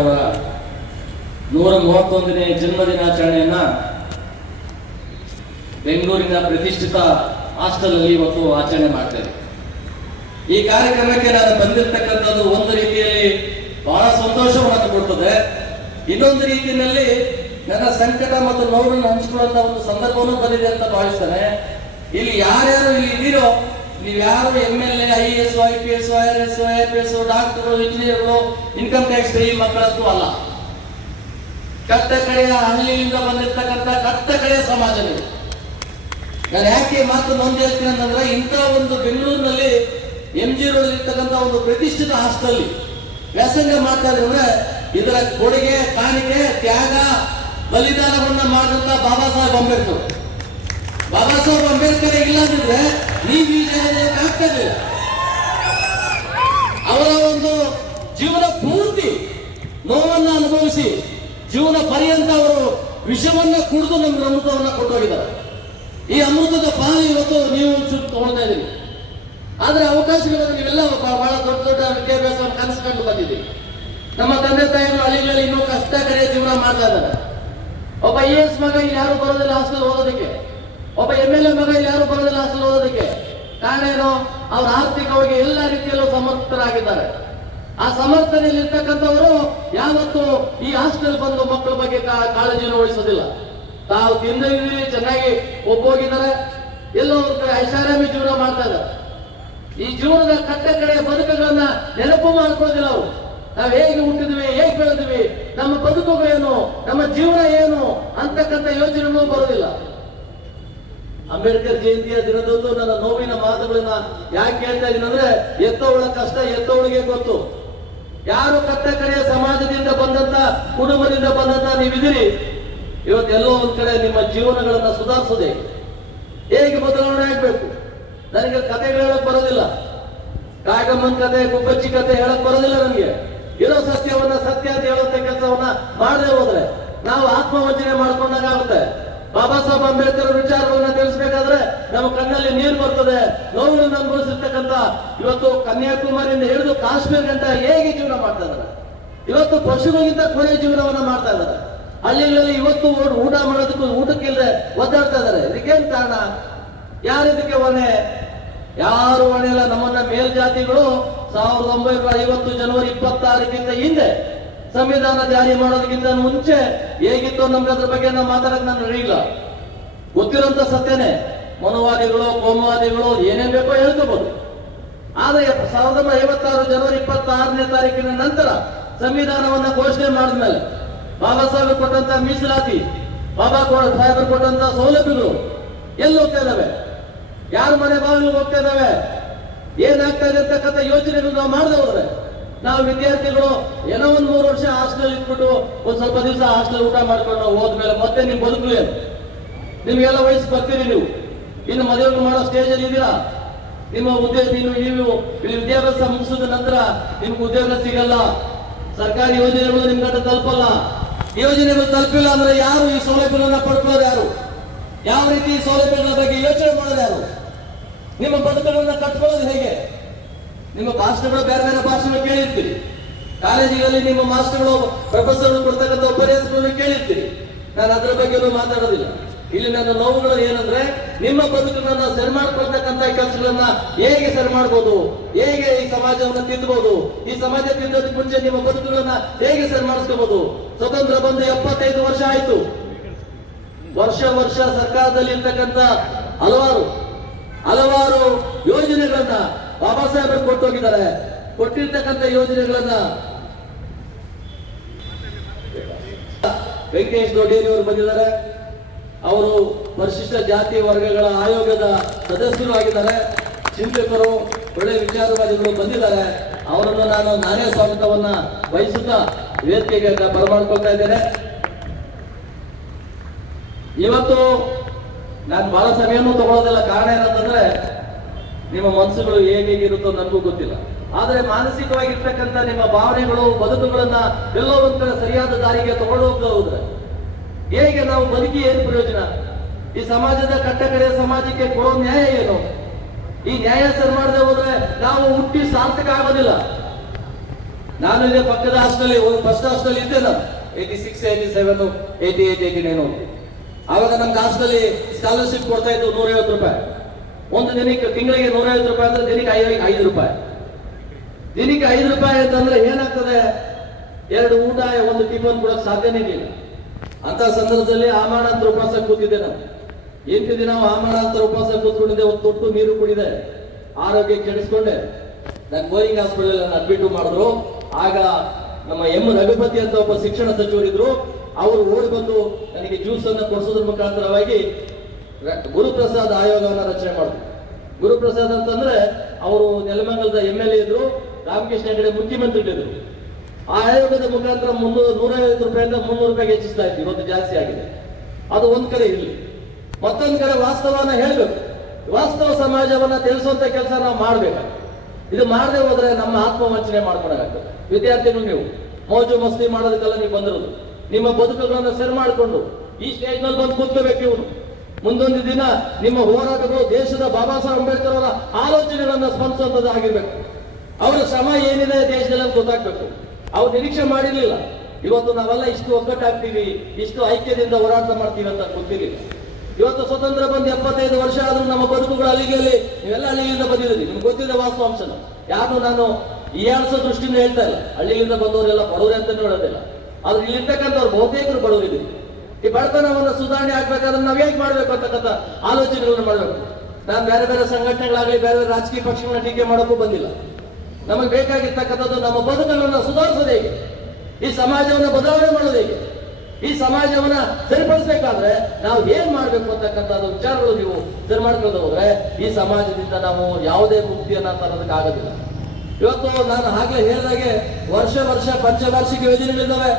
ಅವರ 131ನೇ ಜನ್ಮದಿನಾಚರಣೆಯನ್ನ ಬೆಂಗಳೂರಿನ ಪ್ರತಿಷ್ಠಿತ ಹಾಸ್ಟೆಲ್ ಅಲ್ಲಿ ಇವತ್ತು ಆಚರಣೆ ಮಾಡ್ತೇವೆ. ಈ ಕಾರ್ಯಕ್ರಮಕ್ಕೆ ನಾನು ಬಂದಿರತಕ್ಕಂಥದ್ದು ಒಂದು ರೀತಿಯಲ್ಲಿ ಬಹಳ ಸಂತೋಷವನ್ನು ಕೊಡ್ತದೆ, ಇನ್ನೊಂದು ರೀತಿಯಲ್ಲಿ ನನ್ನ ಸಂಕಟ ಮತ್ತು ನೋವನ್ನು ಹಂಚಿಕೊಳ್ಳುವಂತ ಒಂದು ಸಂದರ್ಭವೂ ಬಂದಿದೆ ಅಂತ ಭಾವಿಸ್ತೇನೆ. ಇಲ್ಲಿ ಯಾರ್ಯಾರು ಇಲ್ಲಿ ಇದೀರೋ, ನೀವು ಯಾರು MLA, IAS, IPS, IRS, IPS, ಡಾಕ್ಟರ್ಗಳು, ಇಂಜಿನಿಯರ್ಗಳು, ಇನ್ಕಮ್ ಟ್ಯಾಕ್ಸ್ ಈ ಮಕ್ಕಳದ್ದು ಅಲ್ಲ. ಕಟ್ಟ ಕಡೆಯ ಹಳ್ಳಿಯಿಂದ ಬಂದಿರತಕ್ಕಂಥ ಕಟ್ಟ ಕಡೆಯ ಸಮಾಜ ನೀವು. ನಾನು ಯಾಕೆ ಮಾತು ನೊಂದು ಹೇಳ್ತೀನಿ ಅಂತಂದ್ರೆ, ಇಂಥ ಒಂದು ಬೆಂಗಳೂರಿನಲ್ಲಿ MG ರೋಡ್ ಇರ್ತಕ್ಕಂಥ ಒಂದು ಪ್ರತಿಷ್ಠಿತ ಹಾಸ್ಟೆಲ್ ವ್ಯಾಸಂಗ ಮಾಡ್ತಾ ಇದ್ರೆ ಇದರ ಕೊಡುಗೆ, ಕಾಣಿಕೆ, ತ್ಯಾಗ, ಬಲಿದಾನವನ್ನ ಮಾಡಿದಂತ ಬಾಬಾ ಸಾಹೇಬ್ ಅಂಬೇಡ್ಕರ್. ಬಾಬಾ ಸಾಹೇಬ್ ಅಂಬೇಡ್ಕರ್ ಇಲ್ಲದಿದ್ರೆ ನೀವು ಈ ಜಾಗದಲ್ಲಿ ಆಗ್ತದೆ. ಅವರ ಒಂದು ಜೀವನ ಪೂರ್ತಿ ನೋವನ್ನ ಅನುಭವಿಸಿ ಜೀವನ ಪರ್ಯಂತ ಅವರು ವಿಷವನ್ನ ಕುಡಿದು ನಮ್ಗೆ ಅಮೃತವನ್ನ ಕೊಟ್ಟೋಗಿದ್ದಾರೆ. ಈ ಅಮೃತದ ಪಾಲು ಇವತ್ತು ನೀವು ತಗೊಳ್ತಾ ಇದ್ದೀರಿ. ಆದ್ರೆ ಅವಕಾಶಗಳನ್ನು ನೀವೆಲ್ಲ ಬಹಳ ದೊಡ್ಡ ದೊಡ್ಡ ವಿದ್ಯಾಭ್ಯಾಸವನ್ನು ಕನಸ್ಕೊಂಡು ಬಂದಿದ್ದೀವಿ. ನಮ್ಮ ತಂದೆ ತಾಯಿಗಳು ಹಳ್ಳಿಗಳಲ್ಲಿ ಇನ್ನೂ ಕಷ್ಟ ಕಡೆಯ ಜೀವನ ಮಾಡ್ತಾ ಇದ್ದಾರೆ. ಒಬ್ಬ IAS ಮಗ ಇಲ್ಲಿ ಯಾರು ಬರೋದಿಲ್ಲ ಹಾಸ್ಟೆಲ್ ಓದೋದಕ್ಕೆ, ಒಬ್ಬ MLA ಮಗ ಇಲ್ಲಿ ಯಾರು ಬರೋದಿಲ್ಲ ಹಾಸ್ಟೆಲ್ ಓದೋದಕ್ಕೆ. ಕಾರಣ ಏನು? ಅವ್ರ ಆರ್ಥಿಕವಾಗಿ ಎಲ್ಲ ರೀತಿಯಲ್ಲೂ ಸಮರ್ಥರಾಗಿದ್ದಾರೆ. ಆ ಸಮರ್ಥನೆಯಲ್ಲಿ ಇರ್ತಕ್ಕಂಥವರು ಯಾವತ್ತು ಈ ಹಾಸ್ಟೆಲ್ ಬಂದು ಮಕ್ಕಳ ಬಗ್ಗೆ ಕಾಳಜಿಯನ್ನು ವಹಿಸೋದಿಲ್ಲ. ತಾವು ತಿಂದಿದ್ದೀವಿ, ಚೆನ್ನಾಗಿ ಒಪ್ಪೋಗಿದ್ದಾರೆ, ಎಲ್ಲೋ ಐಷಾರಾಮಿ ಜೀವನ ಮಾಡ್ತಾ ಇದ್ದಾರೆ. ಈ ಜೀವನದ ಕಟ್ಟ ಕಡೆ ಬದುಕುಗಳನ್ನ ನೆನಪು ಮಾಡ್ಕೊಳ್ಳೋದಿಲ್ಲ ಅವರು. ನಾವು ಹೇಗೆ ಹುಟ್ಟಿದ್ವಿ, ಹೇಗೆ ಬೆಳೆದ್ವಿ, ನಮ್ಮ ಬದುಕುಗಳೇನು, ನಮ್ಮ ಜೀವನ ಏನು ಅಂತಕ್ಕಂಥ ಯೋಚನೆಗಳು ಬರೋದಿಲ್ಲ. ಅಂಬೇಡ್ಕರ್ ಜಯಂತಿಯ ದಿನದಂದು ನನ್ನ ನೋವಿನ ಮಾತುಗಳನ್ನ ಯಾಕೆ ಹೇಳ್ತಾ ಇದ್ದೀನಿ ಅಂದ್ರೆ, ಎತ್ತವಳ ಕಷ್ಟ ಎತ್ತವಳಿಗೆ ಗೊತ್ತು. ಯಾರು ಕಟ್ಟ ಕಡೆಯ ಸಮಾಜದಿಂದ ಬಂದಂತ, ಕುಟುಂಬದಿಂದ ಬಂದಂತ ನೀವಿದ್ದೀರಿ, ಇವತ್ತೆಲ್ಲೋ ಒಂದ್ ಕಡೆ ನಿಮ್ಮ ಜೀವನಗಳನ್ನ ಸುಧಾರಿಸೋದೆ ಹೇಗೆ ಬದಲಾವಣೆ ಆಗ್ಬೇಕು. ನನಗೆ ಕಥೆಗಳು ಹೇಳಕ್ ಬರೋದಿಲ್ಲ, ಕಾಗಮ್ಮನ ಕತೆ, ಗುಬ್ಬಚ್ಚಿ ಕತೆ ಹೇಳಕ್ ಬರೋದಿಲ್ಲ. ನನಗೆ ಇರೋ ಸತ್ಯವನ್ನ ಸತ್ಯ ಅಂತ ಹೇಳುವಂತ ಕೆಲಸವನ್ನ ಮಾಡದೆ ಹೋದ್ರೆ ನಾವು ಆತ್ಮವಂಚನೆ ಮಾಡ್ಕೊಂಡಾಗುತ್ತೆ. ಬಾಬಾ ಸಾಹೇಬ್ ಅಂಬೇಡ್ಕರ್ ವಿಚಾರಗಳನ್ನ ತಿಳಿಸ್ಬೇಕಾದ್ರೆ ನಮ್ಮ ಕಣ್ಣಲ್ಲಿ ನೀರು ಬರ್ತದೆ. ನೋವುಗಳನ್ನು ಅನುಭವಿಸಿರ್ತಕ್ಕಂಥ ಇವತ್ತು ಕನ್ಯಾಕುಮಾರಿಯಿಂದ ಹಿಡಿದು ಕಾಶ್ಮೀರ ಗಂಟ ಹೇಗೆ ಜೀವನ ಮಾಡ್ತಾ ಇದ್ದಾರೆ. ಇವತ್ತು ಪಶುಗಳಿಗಿಂತ ಕೊನೆಯ ಜೀವನವನ್ನ ಮಾಡ್ತಾ ಇದ್ದಾರೆ. ಹಳ್ಳಿಗಳಲ್ಲಿ ಇವತ್ತು ಊಟ ಮಾಡೋದಕ್ಕೂ ಊಟಕ್ಕಿಲ್ಲದೆ ಒದ್ದಾಡ್ತಾ ಇದ್ದಾರೆ. ಇದಕ್ಕೇನ್ ಕಾರಣ? ಯಾರಿದಕ್ಕೆ ಹೊಣೆ? ಯಾರು ಹೊಣೆ ಇಲ್ಲ. ನಮ್ಮನ್ನ ಮೇಲ್ಜಾತಿಗಳು 1950 ಜನವರಿ 26ಕ್ಕಿಂತ ಹಿಂದೆ ಸಂವಿಧಾನ ಜಾರಿ ಮಾಡೋದಕ್ಕಿಂತ ಮುಂಚೆ ಹೇಗಿತ್ತು ನಮ್ಗೆ ಅದ್ರ ಬಗ್ಗೆ ನಾವು ಮಾತಾಡಕ್ ನಾನು ನಡೆಯಿಲ್ಲ. ಗೊತ್ತಿರೋಂಥ ಸತ್ಯನೇ. ಮನುವಾದಿಗಳು, ಕೋಮುವಾದಿಗಳು ಏನೇನ್ ಬೇಕೋ ಹೇಳ್ಕೋಬಹುದು. ಆದ್ರೆ 1956 ಜನವರಿ 26ನೇ ತಾರೀಕಿನ ನಂತರ ಸಂವಿಧಾನವನ್ನ ಘೋಷಣೆ ಮಾಡಿದ್ಮೇಲೆ ಬಾಬಾ ಸಾಹೇಬ್ ಕೊಟ್ಟಂತ ಮೀಸಲಾತಿ, ಬಾಬಾ ಸಾಹೇಬರು ಕೊಟ್ಟಂತ ಸೌಲಭ್ಯಗಳು ಎಲ್ಲಿ ಹೋಗ್ತಾ ಇದಾವೆ? ಯಾರ ಮನೆ ಬಾಗಿಲು ಹೋಗ್ತಾ ಇದಾವೆ? ಏನಾಗ್ತಾ ಇದೆ ಅಂತಕ್ಕಂಥ ಯೋಚನೆಗಳು ನಾವು ಮಾಡದೆ ಹೋದ್ರೆ, ನಾವು ವಿದ್ಯಾರ್ಥಿಗಳು ಏನೋ ಒಂದ್ 3 ವರ್ಷ ಹಾಸ್ಟೆಲ್ ಇಟ್ಬಿಟ್ಟು ಒಂದ್ ಸ್ವಲ್ಪ ದಿವಸ ಹಾಸ್ಟೆಲ್ ಊಟ ಮಾಡ್ಕೊಂಡು ಹೋದ್ಮೇಲೆ ಮತ್ತೆ ನಿಮ್ ಬದುಕು ಏನು? ನಿಮ್ಗೆಲ್ಲ ವಯಸ್ಸು ಬರ್ತೀರಿ, ನೀವು ಇನ್ನು ಮದುವೆ ಮಾಡೋ ಸ್ಟೇಜ್ ಅಲ್ಲಿ ಇದ್ದೀರಾ. ನಿಮ್ಮ ನೀವು ವಿದ್ಯಾಭ್ಯಾಸ ಮುಗಿಸಿದ ನಂತರ ನಿಮ್ಗೆ ಉದ್ಯೋಗ ಸಿಗಲ್ಲ, ಸರ್ಕಾರಿ ಯೋಜನೆಗಳು ನಿಮ್ ಗಂಟೆ ತಲುಪಲ್ಲ. ಯೋಜನೆಗಳು ತಲುಪಿಲ್ಲ ಅಂದ್ರೆ ಯಾರು ಈ ಸೌಲಭ್ಯಗಳನ್ನ ಪಡ್ಕೊಳ್ಳೋರು? ಯಾರು? ಯಾವ ರೀತಿ ಸೌಲಭ್ಯಗಳ ಬಗ್ಗೆ ಯೋಚನೆ ಮಾಡೋದು ಯಾರು? ನಿಮ್ಮ ಬದುಕುಗಳನ್ನ ಕಟ್ಕೊಳ್ಳೋದು ಹೇಗೆ? ನಿಮ್ಮ ಮಾಸ್ಟರ್ಗಳು ಬೇರೆ ಬೇರೆ ಭಾಷೆಗಳು ಕೇಳಿರ್ತೀರಿ. ಕಾಲೇಜಿನಲ್ಲಿ ನಿಮ್ಮ ಮಾಸ್ಟರ್ಗಳು, ಪ್ರೊಫೆಸರ್ಗಳು ಕೊಡ್ತಕ್ಕಂಥ ಉಪನ್ಯಾಸಗಳನ್ನು ಕೇಳಿರ್ತೀರಿ. ನಾನು ಅದರ ಬಗ್ಗೆನೂ ಮಾತಾಡೋದಿಲ್ಲ. ಇಲ್ಲಿ ನನ್ನ ನೋವುಗಳು ಏನಂದ್ರೆ, ನಿಮ್ಮ ಬದುಕನ್ನ ಸರಿ ಮಾಡ್ಕೊಳ್ತಕ್ಕಂಥ ಕೆಲಸಗಳನ್ನ ಹೇಗೆ ಸರಿ ಮಾಡ್ಬೋದು, ಹೇಗೆ ಈ ಸಮಾಜವನ್ನ ತಿದ್ದಬಹುದು, ಈ ಸಮಾಜ ತಿದ್ದೋದಕ್ಕೆ ಮುಂಚೆ ನಿಮ್ಮ ಬದುಕುಗಳನ್ನ ಹೇಗೆ ಸರಿ ಮಾಡಿಸ್ಕೋಬಹುದು. ಸ್ವತಂತ್ರ ಬಂದು 75 ವರ್ಷ ಆಯ್ತು. ವರ್ಷ ಸರ್ಕಾರದಲ್ಲಿ ಇರ್ತಕ್ಕಂಥ ಹಲವಾರು ಯೋಜನೆಗಳನ್ನ ಬಾಬಾ ಸಾಹೇಬರು ಕೊಟ್ಟೋಗಿದ್ದಾರೆ. ಕೊಟ್ಟಿರ್ತಕ್ಕಂಥ ಯೋಜನೆಗಳನ್ನ ವೆಂಕಟೇಶ್ ದೊಡ್ಡೇರಿ ಅವರು ಬಂದಿದ್ದಾರೆ. ಅವರು ಪರಿಶಿಷ್ಟ ಜಾತಿ ವರ್ಗಗಳ ಆಯೋಗದ ಸದಸ್ಯರು ಆಗಿದ್ದಾರೆ. ಚಿಂತಕರು, ಒಳ್ಳೆ ವಿಚಾರವಾದಿಗಳು ಬಂದಿದ್ದಾರೆ. ಅವರನ್ನು ನಾನೇ ಸ್ವಾಗತವನ್ನ ವಹಿಸುತ್ತಾ ವೇದಿಕೆಗೆ ಬರಮಾಡ್ಕೊಳ್ತಾ ಇದ್ದೇನೆ. ಇವತ್ತು ನಾನು ಬಹಳ ಸಮಯನೂ ತಗೊಳ್ಳೋದಿಲ್ಲ. ಕಾರಣ ಏನಂತಂದ್ರೆ, ನಿಮ್ಮ ಮನಸ್ಸುಗಳು ಹೇಗಿರುತ್ತೋ ನನಗೂ ಗೊತ್ತಿಲ್ಲ. ಆದ್ರೆ ಮಾನಸಿಕವಾಗಿರ್ತಕ್ಕಂಥ ನಿಮ್ಮ ಭಾವನೆಗಳು, ಬದುಕುಗಳನ್ನ ಎಲ್ಲೋ ಒಂದ್ ಕಡೆ ಸರಿಯಾದ ದಾರಿಗೆ ತಗೊಂಡು ಹೋಗ್ತಾ ಹೋದ್ರೆ ಹೇಗೆ ನಾವು ಬದುಕಿ ಏನು ಪ್ರಯೋಜನ? ಈ ಸಮಾಜದ ಕಟ್ಟ ಕಡೆಯ ಸಮಾಜಕ್ಕೆ ಕೊಡೋ ನ್ಯಾಯ ಏನು? ಈ ನ್ಯಾಯ ಸರಿ ಮಾಡದೆ ಹೋದ್ರೆ ನಾವು ಹುಟ್ಟಿ ಸಾರ್ಥಕ ಆಗೋದಿಲ್ಲ. ನಾನು ಇದೇ ಪಕ್ಕದ ಹಾಸ್ಟೆಲ್ ಫಸ್ಟ್ ಹಾಸ್ಟೆಲ್ ಇದ್ದೆ ನಾನು 86, 87, 88, 89. ಆವಾಗ ನಮ್ಗೆ ಹಾಸ್ಟೆಲ್ ಸ್ಕಾಲರ್ಶಿಪ್ ಕೊಡ್ತಾ ಇದ್ದು 150 ರೂಪಾಯಿ. ಒಂದು ದಿನಕ್ಕೆ ತಿಂಗಳಿಗೆ 150 ರೂಪಾಯಿ ಅಂದ್ರೆ ದಿನಕ್ಕೆ 5 ರೂಪಾಯಿ. ದಿನಕ್ಕೆ 5 ರೂಪಾಯಿ ಅಂತಂದ್ರೆ ಏನಾಗ್ತದೆ? 2 ಊಟ 1 ಟಿಫನ್ ಕೊಡಕ್ ಸಾಧ್ಯನೇ ಇಲ್ಲ. ಅಂತ ಸಂದರ್ಭದಲ್ಲಿ ಆಮಾನಾಂತರ ಉಪವಾಸ ಕೂತಿದ್ದೆ ನಾನು. ಎಂಟು ದಿನ ಆಮಾನಾಂತರ ಉಪವಾಸ ಕೂತ್ಕೊಂಡಿದ್ದೆ. ಒಂದು ತೊಟ್ಟು ನೀರು ಕುಡಿದೆ, ಆರೋಗ್ಯ ಕೆಡಿಸ್ಕೊಂಡೆ. ನಾನು ಬೋರಿಂಗ್ ಹಾಸ್ಪಿಟಲ್ ಅಡ್ಮಿಟ್ ಮಾಡಿದ್ರು. ಆಗ ನಮ್ಮ ರಘುಪತಿ ಅಂತ ಒಬ್ಬ ಶಿಕ್ಷಣ ಸಚಿವರಿದ್ರು. ಅವರು ಓಡಿ ಬಂದು ನನಗೆ ಜ್ಯೂಸ್ ಅನ್ನು ಕೊಡಿಸೋದ್ರ ಮುಖಾಂತರವಾಗಿ ಗುರುಪ್ರಸಾದ್ ಆಯೋಗವನ್ನು ರಚನೆ ಮಾಡಿದ್ರು. ಗುರುಪ್ರಸಾದ್ ಅಂತಂದ್ರೆ ಅವರು ನೆಲಮಂಗಲದ MLA ಇದ್ರು, ರಾಮಕೃಷ್ಣ ಹೆಗಡೆ ಮುಖ್ಯಮಂತ್ರಿಗಳಿದ್ರು. ಆ ಆಯೋಗದ ಮುಖಾಂತರ 150 ರೂಪಾಯಿಂದ 300 ರೂಪಾಯಿಗೆ ಹೆಚ್ಚಿಸ್ತಾ ಇತ್ತು. ಇವತ್ತು ಜಾಸ್ತಿ ಆಗಿದೆ. ಅದು ಒಂದ್ ಕಡೆ ಇರಲಿ. ಮತ್ತೊಂದು ಕಡೆ ವಾಸ್ತವನ ಹೇಳ್ಬೇಕು. ವಾಸ್ತವ ಸಮಾಜವನ್ನ ತಿಳಿಸುವಂತ ಕೆಲಸ ನಾವು ಮಾಡ್ಬೇಕು. ಇದು ಮಾಡದೆ ಹೋದ್ರೆ ನಮ್ಮ ಆತ್ಮವಂಚನೆ ಮಾಡ್ಕೊಳಕಾಗ್ತದೆ. ವಿದ್ಯಾರ್ಥಿಗಳು ನೀವು ಮೋಜು ಮಸ್ತಿ ಮಾಡೋದಕ್ಕೆಲ್ಲ ನೀವು ಬಂದಿರೋದು. ನಿಮ್ಮ ಬದುಕುಗಳನ್ನ ಸರಿ ಮಾಡಿಕೊಂಡು ಈ ಸ್ಟೇಜ್ ನಲ್ಲಿ ಬಂದು ಕೂತ್ಕೋಬೇಕು. ಇವರು ಮುಂದೊಂದು ದಿನ ನಿಮ್ಮ ಹೋರಾಟಗಳು ದೇಶದ ಬಾಬಾ ಸಾಹೇಬ್ ಅಂಬೇಡ್ಕರ್ ಅವರ ಆಲೋಚನೆಗಳನ್ನ ಸ್ಪಂದಿಸುವಂತದ್ದು ಆಗಿರ್ಬೇಕು. ಅವರ ಶ್ರಮ ಏನಿದೆ ದೇಶದಲ್ಲಿ ಗೊತ್ತಾಗ್ಬೇಕು. ಅವ್ರು ನಿರೀಕ್ಷೆ ಮಾಡಿರ್ಲಿಲ್ಲ ಇವತ್ತು ನಾವೆಲ್ಲ ಇಷ್ಟು ಒಗ್ಗಟ್ಟಾಗ್ತೀವಿ, ಇಷ್ಟು ಐಕ್ಯದಿಂದ ಹೋರಾಟ ಮಾಡ್ತೀವಿ ಅಂತ ಗೊತ್ತಿರಲಿಲ್ಲ. ಇವತ್ತು ಸ್ವತಂತ್ರ ಬಂದು 75 ವರ್ಷ ಆದ್ರೂ ನಮ್ಮ ಬದುಕುಗಳು ಅಲ್ಲಿಗೆಯಲ್ಲಿ ನೀವೆಲ್ಲ ಹಳ್ಳಿಯಿಂದ ಬಂದಿದ್ದೀರಿ. ನಿಮ್ಗೆ ಗೊತ್ತಿದೆ ವಾಸ್ತವಾಂಶನ. ಯಾರು ನಾನು ಹೀಯಾಳಿಸೋ ದೃಷ್ಟಿಯಿಂದ ಹೇಳ್ತಾ ಇಲ್ಲ. ಹಳ್ಳಿಯಿಂದ ಬಂದವರೆಲ್ಲ ಬಡವರೇ ಅಂತಾನೆ ಹೇಳೋದಿಲ್ಲ. ಆದ್ರೆ ಇಲ್ಲಿರ್ತಕ್ಕಂಥವ್ರು ಬಹುತೇಕರು ಬಡವರಿದ್ದೀವಿ. ಈ ಬಡತನವನ್ನು ಸುಧಾರಣೆ ಆಗ್ಬೇಕಾದ್ರೆ ನಾವ್ ಹೇಗೆ ಮಾಡ್ಬೇಕು ಅಂತಕ್ಕಂಥ ಆಲೋಚನೆಗಳನ್ನು ಮಾಡ್ಬೇಕು. ನಾನು ಬೇರೆ ಬೇರೆ ಸಂಘಟನೆಗಳಾಗಲಿ ಬೇರೆ ಬೇರೆ ರಾಜಕೀಯ ಪಕ್ಷಗಳನ್ನ ಟೀಕೆ ಮಾಡೋಕ್ಕೂ ಬಂದಿಲ್ಲ. ನಮಗೆ ಬೇಕಾಗಿರ್ತಕ್ಕಂಥದ್ದು ನಮ್ಮ ಬದುಕನ್ನು ಸುಧಾರಿಸೋದು ಹೇಗೆ, ಈ ಸಮಾಜವನ್ನು ಬದಲಾವಣೆ ಮಾಡೋದು ಹೇಗೆ, ಈ ಸಮಾಜವನ್ನ ಸರಿಪಡಿಸಬೇಕಾದ್ರೆ ನಾವು ಏನ್ ಮಾಡ್ಬೇಕು ಅಂತಕ್ಕಂಥದ್ದು ವಿಚಾರಗಳು ನೀವು ಸರಿ ಮಾಡ್ಕೊಂಡು ಹೋದ್ರೆ ಈ ಸಮಾಜದಿಂದ ನಾವು ಯಾವುದೇ ಮುಕ್ತಿಯನ್ನ ತರೋದಕ್ಕಾಗೋದಿಲ್ಲ. ಇವತ್ತು ನಾನು ಆಗ್ಲೇ ಹೇಳಿದಾಗೆ ವರ್ಷ ಪಂಚವಾರ್ಷಿಕ ಯೋಜನೆಗಳಿದ್ದಾವೆ.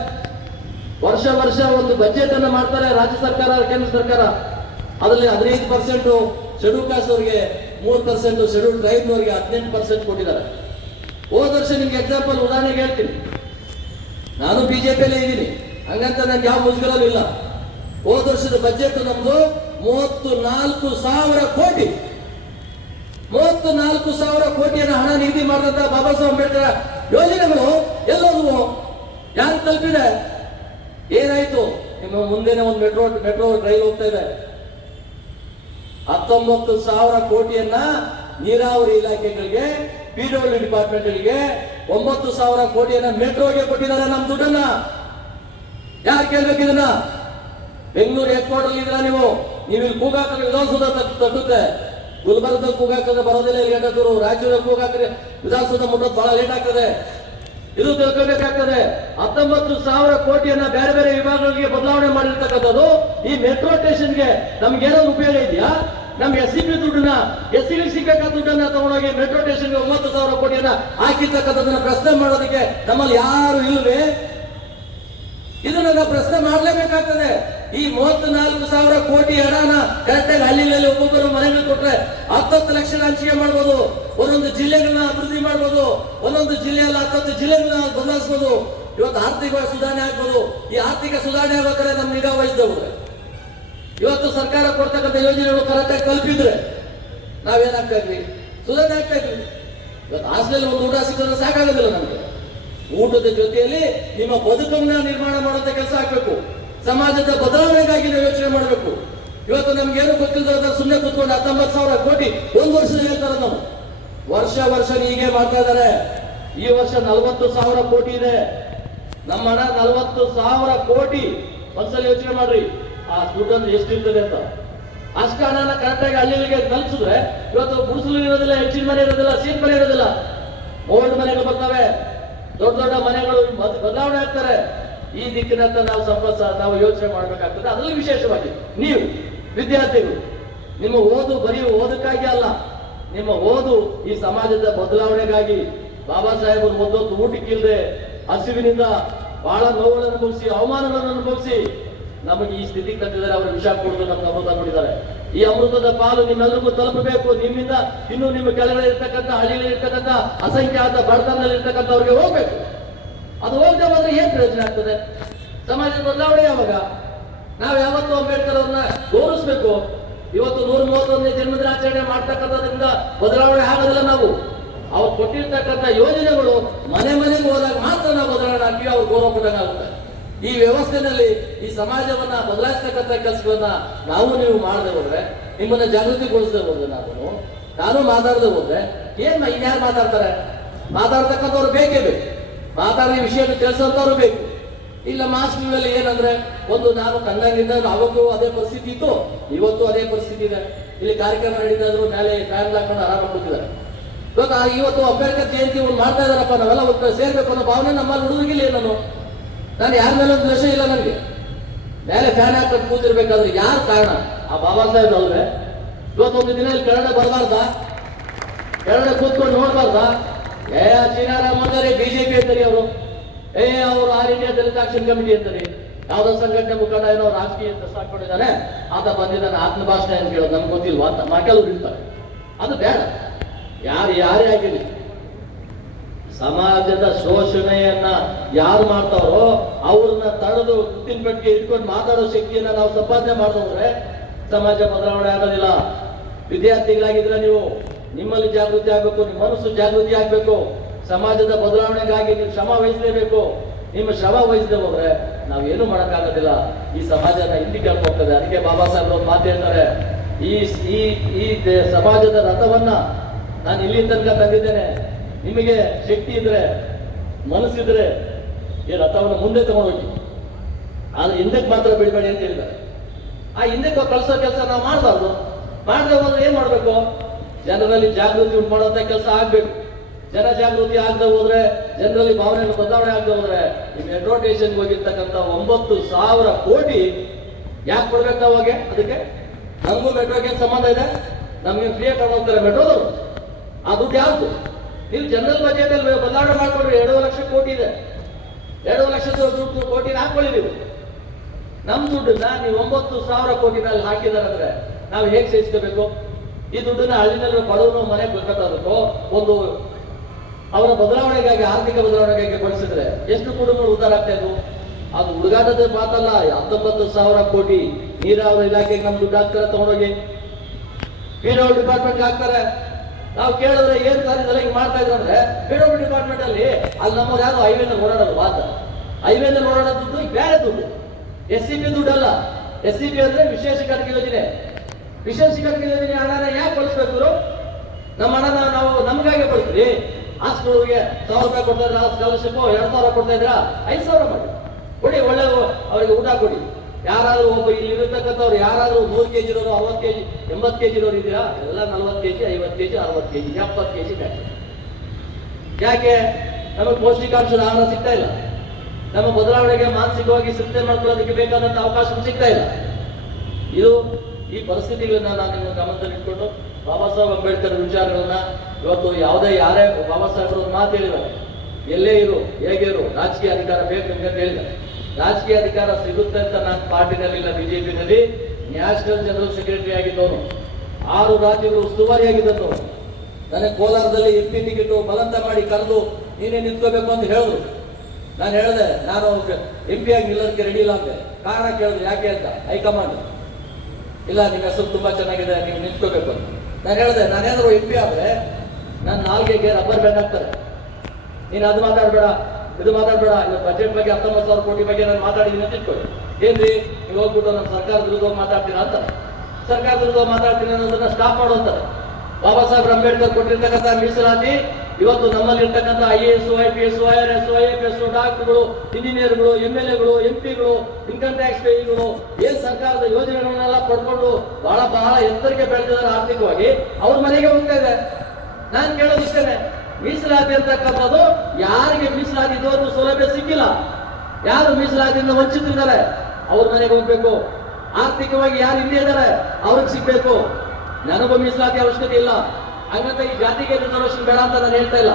ವರ್ಷ ಒಂದು ಬಜೆಟ್ ಅನ್ನ ಮಾಡ್ತಾರೆ ರಾಜ್ಯ ಸರ್ಕಾರ, ಕೇಂದ್ರ ಸರ್ಕಾರ. ಅದರಲ್ಲಿ 15% ಶೆಡ್ಯೂಲ್ ಕಾಸ್ಟ್ ಅವರಿಗೆ, 3% ಶೆಡ್ಯೂಲ್ ಟ್ರೈಬ್ನವರಿಗೆ, 18% ಕೊಟ್ಟಿದ್ದಾರೆ. ಹೋದ ವರ್ಷ ನಿಮ್ಗೆ ಎಕ್ಸಾಂಪಲ್ ಉದಾಹರಣೆಗೆ ಹೇಳ್ತೀನಿ. ನಾನು ಬಿಜೆಪಿಯಲ್ಲೇ ಇದ್ದೀನಿ, ಹಂಗಂತ ನಂಗೆ ಯಾವ ಮುಜುಗರವೂ ಇಲ್ಲ. ಹೋದ ವರ್ಷದ ಬಜೆಟ್ ನಮ್ದು 34,000 ಕೋಟಿ. 34,000 ಕೋಟಿಯನ್ನು ಹಣ ನಿಗದಿ ಮಾಡಿದಂತ ಬಾಬಾ ಸಾಹೇಬ್ ಅಂಬೇಡ್ಕರ್ ಯೋಜನೆಗಳು ಎಲ್ಲೋದ್ವು, ಯಾರು ತಲುಪಿದೆ, ಏನಾಯ್ತು? ನಿಮ್ಮ ಮುಂದೆನೆ ಒಂದು ಮೆಟ್ರೋ ರೈಲ್ ಹೋಗ್ತಾ ಇದೆ. 19,000 ಕೋಟಿಯನ್ನ ನೀರಾವರಿ ಇಲಾಖೆಗಳಿಗೆ, PWD ಡಿಪಾರ್ಟ್ಮೆಂಟ್ಗಳಿಗೆ, 9,000 ಕೋಟಿಯನ್ನ ಮೆಟ್ರೋಗೆ ಕೊಟ್ಟಿದ್ದಾರೆ. ನಮ್ಮ ದುಡ್ಡನ್ನ ಯಾರು ಕೇಳ್ಬೇಕು ಇದನ್ನ? ಬೆಂಗಳೂರು ಏರ್ಪೋರ್ಟ್ ಅಲ್ಲಿ ಇದ್ರ ನೀವು ಇಲ್ಲಿ ಕೂಗಾಕ್ರೆ ವಿಧಾನಸೌಧ ತಟ್ಟುತ್ತೆ. ಗುಲ್ಬರ್ಗದಲ್ಲಿ ಕೂಗಾಕ್ರೆ ಬರೋದಿಲ್ಲ, ಲೇಟ್ ಆಗ್ತದೆ. ರಾಜ್ಯದಲ್ಲಿ ಕೂಗಾಕ್ರೆ ವಿಧಾನಸೌಧ ಮುಟ್ಟೋದು ಬಹಳ ಲೇಟ್ ಆಗ್ತದೆ. ಇದು ತಿಳ್ಕೋಬೇಕಾಗ್ತದೆ. 19,000 ಕೋಟಿಯನ್ನ ಬೇರೆ ಬೇರೆ ವಿಭಾಗಗಳಿಗೆ ಬದಲಾವಣೆ ಮಾಡಿರ್ತಕ್ಕಂಥದ್ದು ಈ ಮೆಟ್ರೋ ಸ್ಟೇಷನ್ಗೆ ನಮ್ಗೇನಾದ್ರು ಉಪಯೋಗ ಇದೆಯಾ? ನಮ್ಗೆ SCP ದುಡ್ಡನ್ನ, SCB ಸಿಕ್ಕಂತ ದುಡ್ಡನ್ನ ತಗೊಂಡೋಗಿ ಮೆಟ್ರೋ ಸ್ಟೇಷನ್ಗೆ 9,000 ಕೋಟಿಯನ್ನ ಹಾಕಿರ್ತಕ್ಕಂಥದನ್ನ ಪ್ರಶ್ನೆ ಮಾಡೋದಕ್ಕೆ ನಮ್ಮಲ್ಲಿ ಯಾರು ಇಲ್ಲವೇ? ಇದನ್ನ ನಾವು ಪ್ರಶ್ನೆ ಮಾಡ್ಲೇಬೇಕಾಗ್ತದೆ. ಈ 34,000 ಕೋಟಿ ಹಣನ ಕರೆಕ್ಟಾಗಿ ಹಳ್ಳಿಗಳಲ್ಲಿ ಒಬ್ಬೊಬ್ಬರು ಮನೆಗಳು ಕೊಟ್ರೆ 10 ಲಕ್ಷ ಹಂಚಿಕೆ ಮಾಡ್ಬೋದು. ಒಂದೊಂದು ಜಿಲ್ಲೆಗಳನ್ನ ಅಭಿವೃದ್ಧಿ ಮಾಡ್ಬೋದು. ಒಂದೊಂದು ಜಿಲ್ಲೆಯಲ್ಲಿ 10 ಜಿಲ್ಲೆಗಳನ್ನ ಬದಲಾಯಿಸಬಹುದು. ಇವತ್ತು ಆರ್ಥಿಕ ಸುಧಾರಣೆ ಆಗ್ಬೋದು. ಈ ಆರ್ಥಿಕ ಸುಧಾರಣೆ ಆಗ್ಬೇಕಾದ್ರೆ ನಮ್ಮ ನಿಗಾ ವಹಿಸಿದವ್ರೆ. ಇವತ್ತು ಸರ್ಕಾರ ಕೊಡ್ತಕ್ಕಂಥ ಯೋಜನೆಗಳು ಕರೆಕ್ಟಾಗಿ ಕಲ್ಪಿದ್ರೆ ನಾವೇನಾಗ್ತಾ ಇದ್ವಿ, ಸುಧಾರಣೆ ಆಗ್ತಾ ಇದ್ವಿ. ಇವತ್ತು ಹಾಸ್ಟೆಲ್ ಒಂದು ಊಟ ಸಿಕ್ಕಿದ್ರೆ ಸಾಕಾಗೋದಿಲ್ಲ ನಮಗೆ. ಊಟದ ಜೊತೆಯಲ್ಲಿ ನಿಮ್ಮ ಬದುಕನ್ನ ನಿರ್ಮಾಣ ಮಾಡುವಂತ ಕೆಲಸ ಆಗ್ಬೇಕು. ಸಮಾಜದ ಬದಲಾವಣೆಗಾಗಿ ನಾವು ಯೋಚನೆ ಮಾಡಬೇಕು. ಇವತ್ತು ನಮ್ಗೇನು ಗೊತ್ತಿಲ್ಲದ ಸುಮ್ಮನೆ ಕೂತ್ಕೊಂಡು 19,000 ಕೋಟಿ ಒಂದು ವರ್ಷದಲ್ಲಿ ಹೇಳ್ತಾರೆ. ನಾವು ವರ್ಷ ಹೀಗೆ ಮಾಡ್ತಾ ಇದ್ದಾರೆ. ಈ ವರ್ಷ 40,000 ಕೋಟಿ ಇದೆ. ನಮ್ಮ ಹಣ 40,000 ಕೋಟಿ. ಒಂದ್ಸಲ ಯೋಚನೆ ಮಾಡ್ರಿ ಆ ದುಡ್ಡನ್ನು ಎಷ್ಟಿರ್ತದೆ ಅಂತ. ಅಷ್ಟ ಹಣನ ಕರೆಕ್ಟಾಗಿ ಹಳ್ಳಿಗಳಿಗೆ ತಲುಪಿಸಿದ್ರೆ ಇವತ್ತು ಗುಡಿಸಲು ಇರೋದಿಲ್ಲ, ಹೆಚ್ಚಿನ ಮನೆ ಇರೋದಿಲ್ಲ, ಸೀಟ್ ಮನೆ ಇರೋದಿಲ್ಲ, ಓಲ್ಡ್ ಮನೆಗಳು ಬರ್ತವೆ, ದೊಡ್ಡ ಮನೆಗಳು ಬದಲಾವಣೆ ಆಗ್ತಾರೆ. ಈ ದಿಕ್ಕಿನಂತ ನಾವು ಯೋಚನೆ ಮಾಡಬೇಕಾಗ್ತದೆ. ಅದರಲ್ಲಿ ವಿಶೇಷವಾಗಿ ನೀವು ವಿದ್ಯಾರ್ಥಿಗಳು, ನಿಮ್ಮ ಓದು ಬರೀ ಓದಕ್ಕಾಗಿ ಅಲ್ಲ, ನಿಮ್ಮ ಓದು ಈ ಸಮಾಜದ ಬದಲಾವಣೆಗಾಗಿ. ಬಾಬಾ ಸಾಹೇಬರು ಮೊದಲು ಊಟಕ್ಕಿಲ್ಲದೆ ಹಸಿವಿನಿಂದ ಬಹಳ ನೋವುಗಳನ್ನು ಅನುಭವಿಸಿ, ಅವಮಾನಗಳನ್ನು ಅನುಭವಿಸಿ ನಮಗೆ ಈ ಸ್ಥಿತಿಗೆ ತಂದಿದ್ದಾರೆ. ಅವರು ವಿಷ ಕೊಟ್ಟು ನಮ್ಗೆ ಅಮೃತ ಕೊಟ್ಟಿದ್ದಾರೆ. ಈ ಅಮೃತದ ಪಾಲು ನಿಮ್ಮೆಲ್ಲರಿಗೂ ತಲುಪಬೇಕು. ನಿಮ್ಮಿಂದ ಇನ್ನು ನಿಮ್ಮ ಕೆಳಗಡೆ ಇರ್ತಕ್ಕಂಥ ಹಳ್ಳಿಯಲ್ಲಿ ಇರ್ತಕ್ಕಂಥ ಅಸಂಖ್ಯಾತ ಬಡತನದಲ್ಲಿ ಇರ್ತಕ್ಕಂಥವ್ರಿಗೆ ಹೋಗ್ಬೇಕು. ಅದು ಹೋಗದೆ ಹೋದ್ರೆ ಏನ್ ಪ್ರಯೋಜನ ಆಗ್ತದೆ? ಸಮಾಜದ ಬದಲಾವಣೆ ಯಾವಾಗ? ನಾವು ಯಾವತ್ತೂ ಅಂಬೇಡ್ಕರ್ ಅವ್ರನ್ನ ಗೌರವಿಸ್ಬೇಕು. ಇವತ್ತು 131ನೇ ಜನ್ಮದಿನಾಚರಣೆ ಮಾಡ್ತಕ್ಕಂಥದ್ರಿಂದ ಬದಲಾವಣೆ ಆಗೋದಿಲ್ಲ. ನಾವು ಅವ್ರು ಕೊಟ್ಟಿರ್ತಕ್ಕಂಥ ಯೋಜನೆಗಳು ಮನೆ ಮನೆಗೆ ಹೋದಾಗ ಮಾತ್ರ ನಾವು ಬದಲಾವಣೆ ಹಾಕಿ ಅವ್ರು ಗೌರವ ಕೊಟ್ಟಂಗಾಗುತ್ತೆ. ಈ ವ್ಯವಸ್ಥೆನಲ್ಲಿ ಈ ಸಮಾಜವನ್ನ ಬದಲಾಯಿಸ್ತಕ್ಕಂಥ ಕೆಲಸಗಳನ್ನ ನೀವು ಮಾಡದೆ ಹೋದ್ರೆ, ನಿಮ್ಮನ್ನ ಜಾಗೃತಿಗೊಳಿಸದೆ ಹೋದ್ರೆ, ನಾನು ಮಾತಾಡದೆ ಹೋದ್ರೆ ಇನ್ಯಾರು ಮಾತಾಡ್ತಾರೆ? ಮಾತಾಡ್ತಕ್ಕಂಥವ್ರು ಬೇಕೇ ಬೇಕು, ಮಾತಾಡಿದ ವಿಷಯವನ್ನು ತಿಳಿಸೋಂಥವ್ರು ಬೇಕು. ಇಲ್ಲ ಮಾಸ್ಟರ್ನಲ್ಲಿ ಏನಂದ್ರೆ, ನಾನು ಕಂಡಂಗಿಂದ ಅವತ್ತು ಅದೇ ಪರಿಸ್ಥಿತಿ ಇತ್ತು, ಇವತ್ತು ಅದೇ ಪರಿಸ್ಥಿತಿ ಇದೆ. ಇಲ್ಲಿ ಕಾರ್ಯಕ್ರಮ ನಡೀತಾದ್ರು ಮೇಲೆ ಫ್ಯಾನ್ ಹಾಕೊಂಡು ಆರಾಮ ಕೂತಿದ್ದಾರೆ. ಇವತ್ತು ಅಂಬೇಡ್ಕರ್ ಜಯಂತಿ ಮಾಡ್ತಾ ಇದಾರಪ್ಪ, ನಾವೆಲ್ಲ ಸೇರ್ಬೇಕು ಅನ್ನೋ ಭಾವನೆ ನಮ್ಮಲ್ಲಿ ಹುಡುಗಿಲ್ಲ. ನಾನು ಯಾರ ಮೇಲೆ ಒಂದು ದ್ವೇಷ ಇಲ್ಲ ನನಗೆ. ಮೇಲೆ ಫ್ಯಾನ್ ಹಾಕೊಂಡು ಕೂತಿರ್ಬೇಕಾದ್ರೆ ಯಾರು ಕಾರಣ? ಆ ಬಾಬಾ ಸಾಹೇಬ್ ಅಲ್ವೇ? ಇವತ್ತೊಂದು ದಿನ ಇಲ್ಲಿ ಕೆಳಗಡೆ ಬರಬಾರ್ದ? ಕೆಳಗಡೆ ಕೂತ್ಕೊಂಡು ನೋಡ್ಬಾರ್ದ? ಶ್ರೀರಾಮ ಅಂದರೆ ಬಿಜೆಪಿ ಅಂತಾರೆ ಅವರು, ಅವರು ಆಲ್ ಇಂಡಿಯಾ ದಲಿತ ಆಕ್ಷನ್ ಕಮಿಟಿ ಅಂತಾರೆ. ಯಾವ್ದೋ ಸಂಘಟನೆ ಮುಖಂಡ ಏನೋ ರಾಜಕೀಯ ಹಾಕೊಂಡಿದ್ದಾನೆ, ಆತ ಬಂದಿದ್ದಾನೆ ಆತ್ಮಭಾಷಣ ಅಂತ ಕೇಳೋದು ನಮ್ಗೆ ಗೊತ್ತಿಲ್ವಾ ಅಂತ ಕೆಲವರು ಇರ್ತಾರೆ. ಅದು ಬೇಡ. ಯಾರೇ ಆಗಿರಲಿ, ಸಮಾಜದ ಶೋಷಣೆಯನ್ನ ಯಾರು ಮಾಡ್ತಾರೋ ಅವ್ರನ್ನ ತಡೆದು ಕುತ್ತಿನ ಪಟ್ಟಿಗೆ ಇಟ್ಕೊಂಡು ಮಾತಾಡೋ ಶಕ್ತಿಯನ್ನ ನಾವು ಸಂಪಾದನೆ ಮಾಡಿದ್ರೆ ಸಮಾಜ ಬದಲಾವಣೆ ಆಗೋದಿಲ್ಲ. ವಿದ್ಯಾರ್ಥಿಗಳಾಗಿದ್ರೆ ನೀವು, ನಿಮ್ಮಲ್ಲಿ ಜಾಗೃತಿ ಆಗ್ಬೇಕು, ನಿಮ್ಮ ಮನಸ್ಸು ಜಾಗೃತಿ ಆಗ್ಬೇಕು. ಸಮಾಜದ ಬದಲಾವಣೆಗಾಗಿ ನೀವು ಶ್ರಮ ವಹಿಸಲೇಬೇಕು. ನಿಮ್ಮ ಶ್ರಮ ವಹಿಸದೆ ಹೋದ್ರೆ ನಾವೇನು ಮಾಡೋಕ್ಕಾಗೋದಿಲ್ಲ. ಈ ಸಮಾಜನ ಹಿಂದಿ ಕೇಳ್ಕೊಳ್ತದೆ. ಅದಕ್ಕೆ ಬಾಬಾ ಸಾಹೇಬ್ ಒಂದು ಮಾತು ಹೇಳ್ತಾರೆ, ಈ ಸಮಾಜದ ರಥವನ್ನ ನಾನು ಇಲ್ಲಿ ತನಕ ತಂದಿದ್ದೇನೆ. ನಿಮಗೆ ಶಕ್ತಿ ಇದ್ರೆ, ಮನಸ್ಸಿದ್ರೆ ಈ ರಥವನ್ನು ಮುಂದೆ ತಗೊಂಡೋಗಿ, ಆದ್ರೆ ಹಿಂದಕ್ಕೆ ಮಾತ್ರ ಬಿಡಬೇಡಿ ಅಂತ ಹೇಳಿದ್ದಾರೆ. ಆ ಹಿಂದಕ್ಕೆ ಕಳಿಸೋ ಕೆಲಸ ನಾವು ಮಾಡಬಾರ್ದು. ಮಾಡದೆ ಹೋದ್ರೆ ಏನ್ ಮಾಡ್ಬೇಕು? ಜನರಲ್ಲಿ ಜಾಗೃತಿ ಉಂಟು ಮಾಡುವಂತ ಕೆಲಸ ಆಗ್ಬೇಕು. ಜನ ಜಾಗೃತಿ ಆಗದೆ ಹೋದ್ರೆ, ಜನರಲ್ಲಿ ಭಾವನೆಯನ್ನು ಬದಲಾವಣೆ ಆಗದೆ ಹೋದ್ರೆ, ಈ ಮೆಟ್ರೋ ಸ್ಟೇಷನ್ಗೆ ಹೋಗಿರ್ತಕ್ಕಂಥ 9,000 ಕೋಟಿ ಯಾಕೆ ಕೊಡ್ಬೇಕು ಅವಾಗೆ? ಅದಕ್ಕೆ ನಮಗೂ ಮೆಟ್ರೋಗೆ ಸಂಬಂಧ ಇದೆ. ನಮ್ಗೆ ಫ್ರೀ ಆಗಿ ಹೋಗ್ತಾರೆ ಮೆಟ್ರೋದವರು. ಆ ದುಡ್ಡು ಯಾವ್ದು? ನೀವು ಜನರಲ್ ಬಜೆಟ್ ಅಲ್ಲಿ ಬದಲಾವಣೆ ಮಾಡ್ಕೊಡ್ರಿ. 2 ಲಕ್ಷ ಕೋಟಿ ಇದೆ. 2 ಲಕ್ಷದ ದುಡ್ಡು ಕೋಟಿ ಹಾಕೊಳ್ಳಿ ನೀವು. ನಮ್ ದುಡ್ಡನ್ನ ನೀವು 9,000 ಕೋಟಿನಲ್ಲಿ ಹಾಕಿದಾರಂದ್ರೆ ನಾವು ಹೇಗೆ ಸೇರಿಸ್ಕೋಬೇಕು? ಈ ದುಡ್ಡನ್ನ ಹಳ್ಳಿನಲ್ಲಿ ಬಡವರು ಮನೆಗೆ ಬೇಕಾದಬೇಕು. ಒಂದು ಅವರ ಬದಲಾವಣೆಗಾಗಿ, ಆರ್ಥಿಕ ಬದಲಾವಣೆಗಾಗಿ ಬಳಸಿದ್ರೆ ಎಷ್ಟು ಕುಟುಂಬಗಳು ಉದ್ಧಾರ ಆಗ್ತಾ ಇದ್ವು? ಅದು ಹುಡುಗಾಟದ ಮಾತಲ್ಲ. 19,000 ಕೋಟಿ ನೀರಾವರಿ ಇಲಾಖೆಗೆ ನಮ್ ದುಡ್ಡು ಹಾಕ್ತಾರೆ, ತಗೊಂಡೋಗಿ ಪೀಡಬ್ಲ್ಯೂ ಡಿಪಾರ್ಟ್ಮೆಂಟ್ ಹಾಕ್ತಾರೆ. ನಾವು ಕೇಳಿದ್ರೆ ಏನ್ ಸರ್ ಇದೆಲ್ಲ ಹಿಂಗ್ ಮಾಡ್ತಾ ಇದ್ರು ಅಂದ್ರೆ, ಪೀಡಬ್ಲ್ಯೂ ಡಿಪಾರ್ಟ್ಮೆಂಟ್ ಅಲ್ಲಿ ನಮ್ಮವ್ರು ಯಾರು ಹೈವೇನಲ್ಲಿ ಓಡಾಡೋದು ಅಂತ. ಹೈವೇನಲ್ಲಿ ಓಡಾಡೋ ದುಡ್ಡು ಬೇರೆ ದುಡ್ಡು, SCP ದುಡ್ಡು ಅಲ್ಲ. SCP ಅಂದ್ರೆ ವಿಶೇಷ ಘಟಕ ಯೋಜನೆ. ವಿಶೇಷ ಘಟಕ ಯೋಜನೆ ಹಣನ ಯಾಕೆ ಬಳಸ್ಬೇಕು? ನಮ್ಮ ಹಣನ ನಾವು ನಮ್ಗಾಗಿ ಬಳಸ್ರಿ. ಹಾಸ್ಪಿಟಲ್ಗೆ 1,000 ರೂಪಾಯಿ ಕೊಡ್ತಾ ಇದ್ರ, ಸ್ಕಾಲರ್ಶಿಪ್ 2,000 ಕೊಡ್ತಾ ಇದ್ರ, 5,000 ಮಾಡಿ ಕೊಡಿ. ಒಳ್ಳೆ ಅವರಿಗೆ ಊಟ ಕೊಡಿ. ಯಾರಾದ್ರೂ ಒಬ್ಬ ಇಲ್ಲಿ ಇರತಕ್ಕಂಥವ್ರು ಯಾರಾದ್ರೂ 100 kg ಇರೋರು, 60 kg 80 kg ಇರೋರು ಇದ್ದೀರಾ? ಎಲ್ಲ 40 kg 50 kg 60 kg 70 kg ಬೇಕು. ಯಾಕೆ? ನಮಗೆ ಪೌಷ್ಟಿಕಾಂಶದ ಆಹಾರ ಸಿಗ್ತಾ ಇಲ್ಲ. ನಮ್ಮ ಬದಲಾವಣೆಗೆ ಮಾನಸಿಕವಾಗಿ ಸಿದ್ಧತೆ ಮಾಡ್ಕೊಳ್ಳೋದಕ್ಕೆ ಬೇಕಾದಂತ ಅವಕಾಶ ಸಿಗ್ತಾ ಇಲ್ಲ. ಈ ಪರಿಸ್ಥಿತಿಗಳನ್ನ ನಾನು ನಿಮ್ಮ ಗಮನದಲ್ಲಿ ಇಟ್ಕೊಂಡು ಬಾಬಾ ಸಾಹೇಬ್ ಅಂಬೇಡ್ಕರ್ ವಿಚಾರಗಳನ್ನ ಇವತ್ತು ಯಾರೇ ಬಾಬಾ ಸಾಹೇಬ್ರು ಮಾತು ಹೇಳಿದ್ದಾರೆ, ಎಲ್ಲೇ ಇರು, ಹೇಗೆ ಇರು, ರಾಜಕೀಯ ಅಧಿಕಾರ ಬೇಕು ನಿಮ್ಗೆ ಅಂತ ಹೇಳಿದ್ದಾರೆ. ರಾಜಕೀಯ ಅಧಿಕಾರ ಸಿಗುತ್ತೆ ಅಂತ ನಾನು ಪಾರ್ಟಿನಲ್ಲಿ, ಬಿಜೆಪಿನಲ್ಲಿ ನ್ಯಾಷನಲ್ ಜನರಲ್ ಸೆಕ್ರೆಟರಿ ಆಗಿದ್ದವನು, 6 ರಾಜ್ಯಗಳು ಉಸ್ತುವಾರಿ ಆಗಿದ್ದನು. ನನಗೆ ಕೋಲಾರದಲ್ಲಿ MP ಟಿಕೆಟ್ ಬಲಂತ ಮಾಡಿ ಕರೆದು ನೀನೇ ನಿಂತ್ಕೋಬೇಕು ಅಂತ ಹೇಳಿದ್ರು. ನಾನು ಹೇಳಿದೆ, ನಾನು MP ಆಗಿ ನಿಲ್ಲೋದಕ್ಕೆ ರೆಡಿ ಇಲ್ಲ ಅಂತೆ. ಕಾರಣ ಕೇಳಿದ್ರು, ಯಾಕೆ ಅಂತ. ಹೈಕಮಾಂಡ್ ಇಲ್ಲ, ನಿಮ್ಮ ಹೆಸರು ತುಂಬಾ ಚೆನ್ನಾಗಿದೆ, ನೀವು ನಿಂತ್ಕೋಬೇಕು ಅಂತ. ನಾನು ಹೇಳಿದೆ, ನಾನೇನಾದ್ರು MP ಆದ್ರೆ ನನ್ನ ನಾಲ್ಗೆಗೆ ರಬ್ಬರ್ ಬ್ಯಾಂಡ್ ಹಾಕ್ತಾರೆ. ನೀನು ಅದು ಮಾತಾಡಬೇಡ, ಇದು ಮಾತಾಡಬೇಡ. ಇವತ್ತು ಬಜೆಟ್ ಬಗ್ಗೆ 19,000 ಕೋಟಿ ಬಗ್ಗೆ ನಾನು ಮಾತಾಡಿದ್ದೀನಿ ಅಂತ ಇಟ್ಕೊಳ್ಳಿ. ಏನ್ರಿ ನೀವು ಹೋಗ್ಬಿಟ್ಟು ನಮ್ಮ ಸರ್ಕಾರ ವಿರುದ್ಧ ಮಾತಾಡ್ತೀರಾ ಅಂತ. ಸರ್ಕಾರ ವಿರುದ್ಧ ಮಾತಾಡ್ತೀನಿ ಅನ್ನೋದನ್ನ ಸ್ಟಾಪ್ ಮಾಡುವಂತಾರೆ. ಬಾಬಾ ಸಾಹೇಬ್ ಅಂಬೇಡ್ಕರ್ ಕೊಟ್ಟಿರ್ತಕ್ಕಂಥ ಮೀಸಲಾತಿ ಇವತ್ತು ನಮ್ಮಲ್ಲಿ ಇರ್ತಕ್ಕಂಥ IAS, IPS, IRS, IFS, ಡಾಕ್ಟರ್ಗಳು, ಇಂಜಿನಿಯರ್ಗಳು, MLAಗಳು, MP ಗಳು, ಇನ್ಕಮ್ ಟ್ಯಾಕ್ಸ್ ಪೇಯಿಗಳು ಏನ್ ಸರ್ಕಾರದ ಯೋಜನೆಗಳನ್ನೆಲ್ಲ ಪಡ್ಕೊಂಡು ಬಹಳ ಎತ್ತರಕ್ಕೆ ಬೆಳೆದಿದ್ದಾರೆ ಆರ್ಥಿಕವಾಗಿ, ಅವ್ರ ಮನೆಗೆ ಹೋಗ್ತಾ ಇದೆ. ನಾನು ಕೇಳೋದು ಇಷ್ಟೇನೆ, ಮೀಸಲಾತಿ ಅಂತಕ್ಕಂಥದ್ದು ಯಾರಿಗೆ ಮೀಸಲಾತಿ ಇದ್ದವ್ರಿಗೂ ಸೌಲಭ್ಯ ಸಿಕ್ಕಿಲ್ಲ, ಯಾರು ಮೀಸಲಾತಿಯಿಂದ ವಂಚಿತರಿದ್ದಾರೆ ಅವ್ರ ಮನೆಗೆ ಹೋಗ್ಬೇಕು. ಆರ್ಥಿಕವಾಗಿ ಯಾರು ಹಿಂದೆ ಇದ್ದಾರೆ ಅವ್ರಿಗೆ ಸಿಗ್ಬೇಕು. ನನಗೂ ಮೀಸಲಾತಿ ಅವಶ್ಯಕತೆ ಇಲ್ಲ. ಹಾಗಂತ ಈ ಜಾತಿಗೆ ರಿಸರ್ವೇಶನ್ ಬೇಡ ಅಂತ ನಾನು ಹೇಳ್ತಾ ಇಲ್ಲ.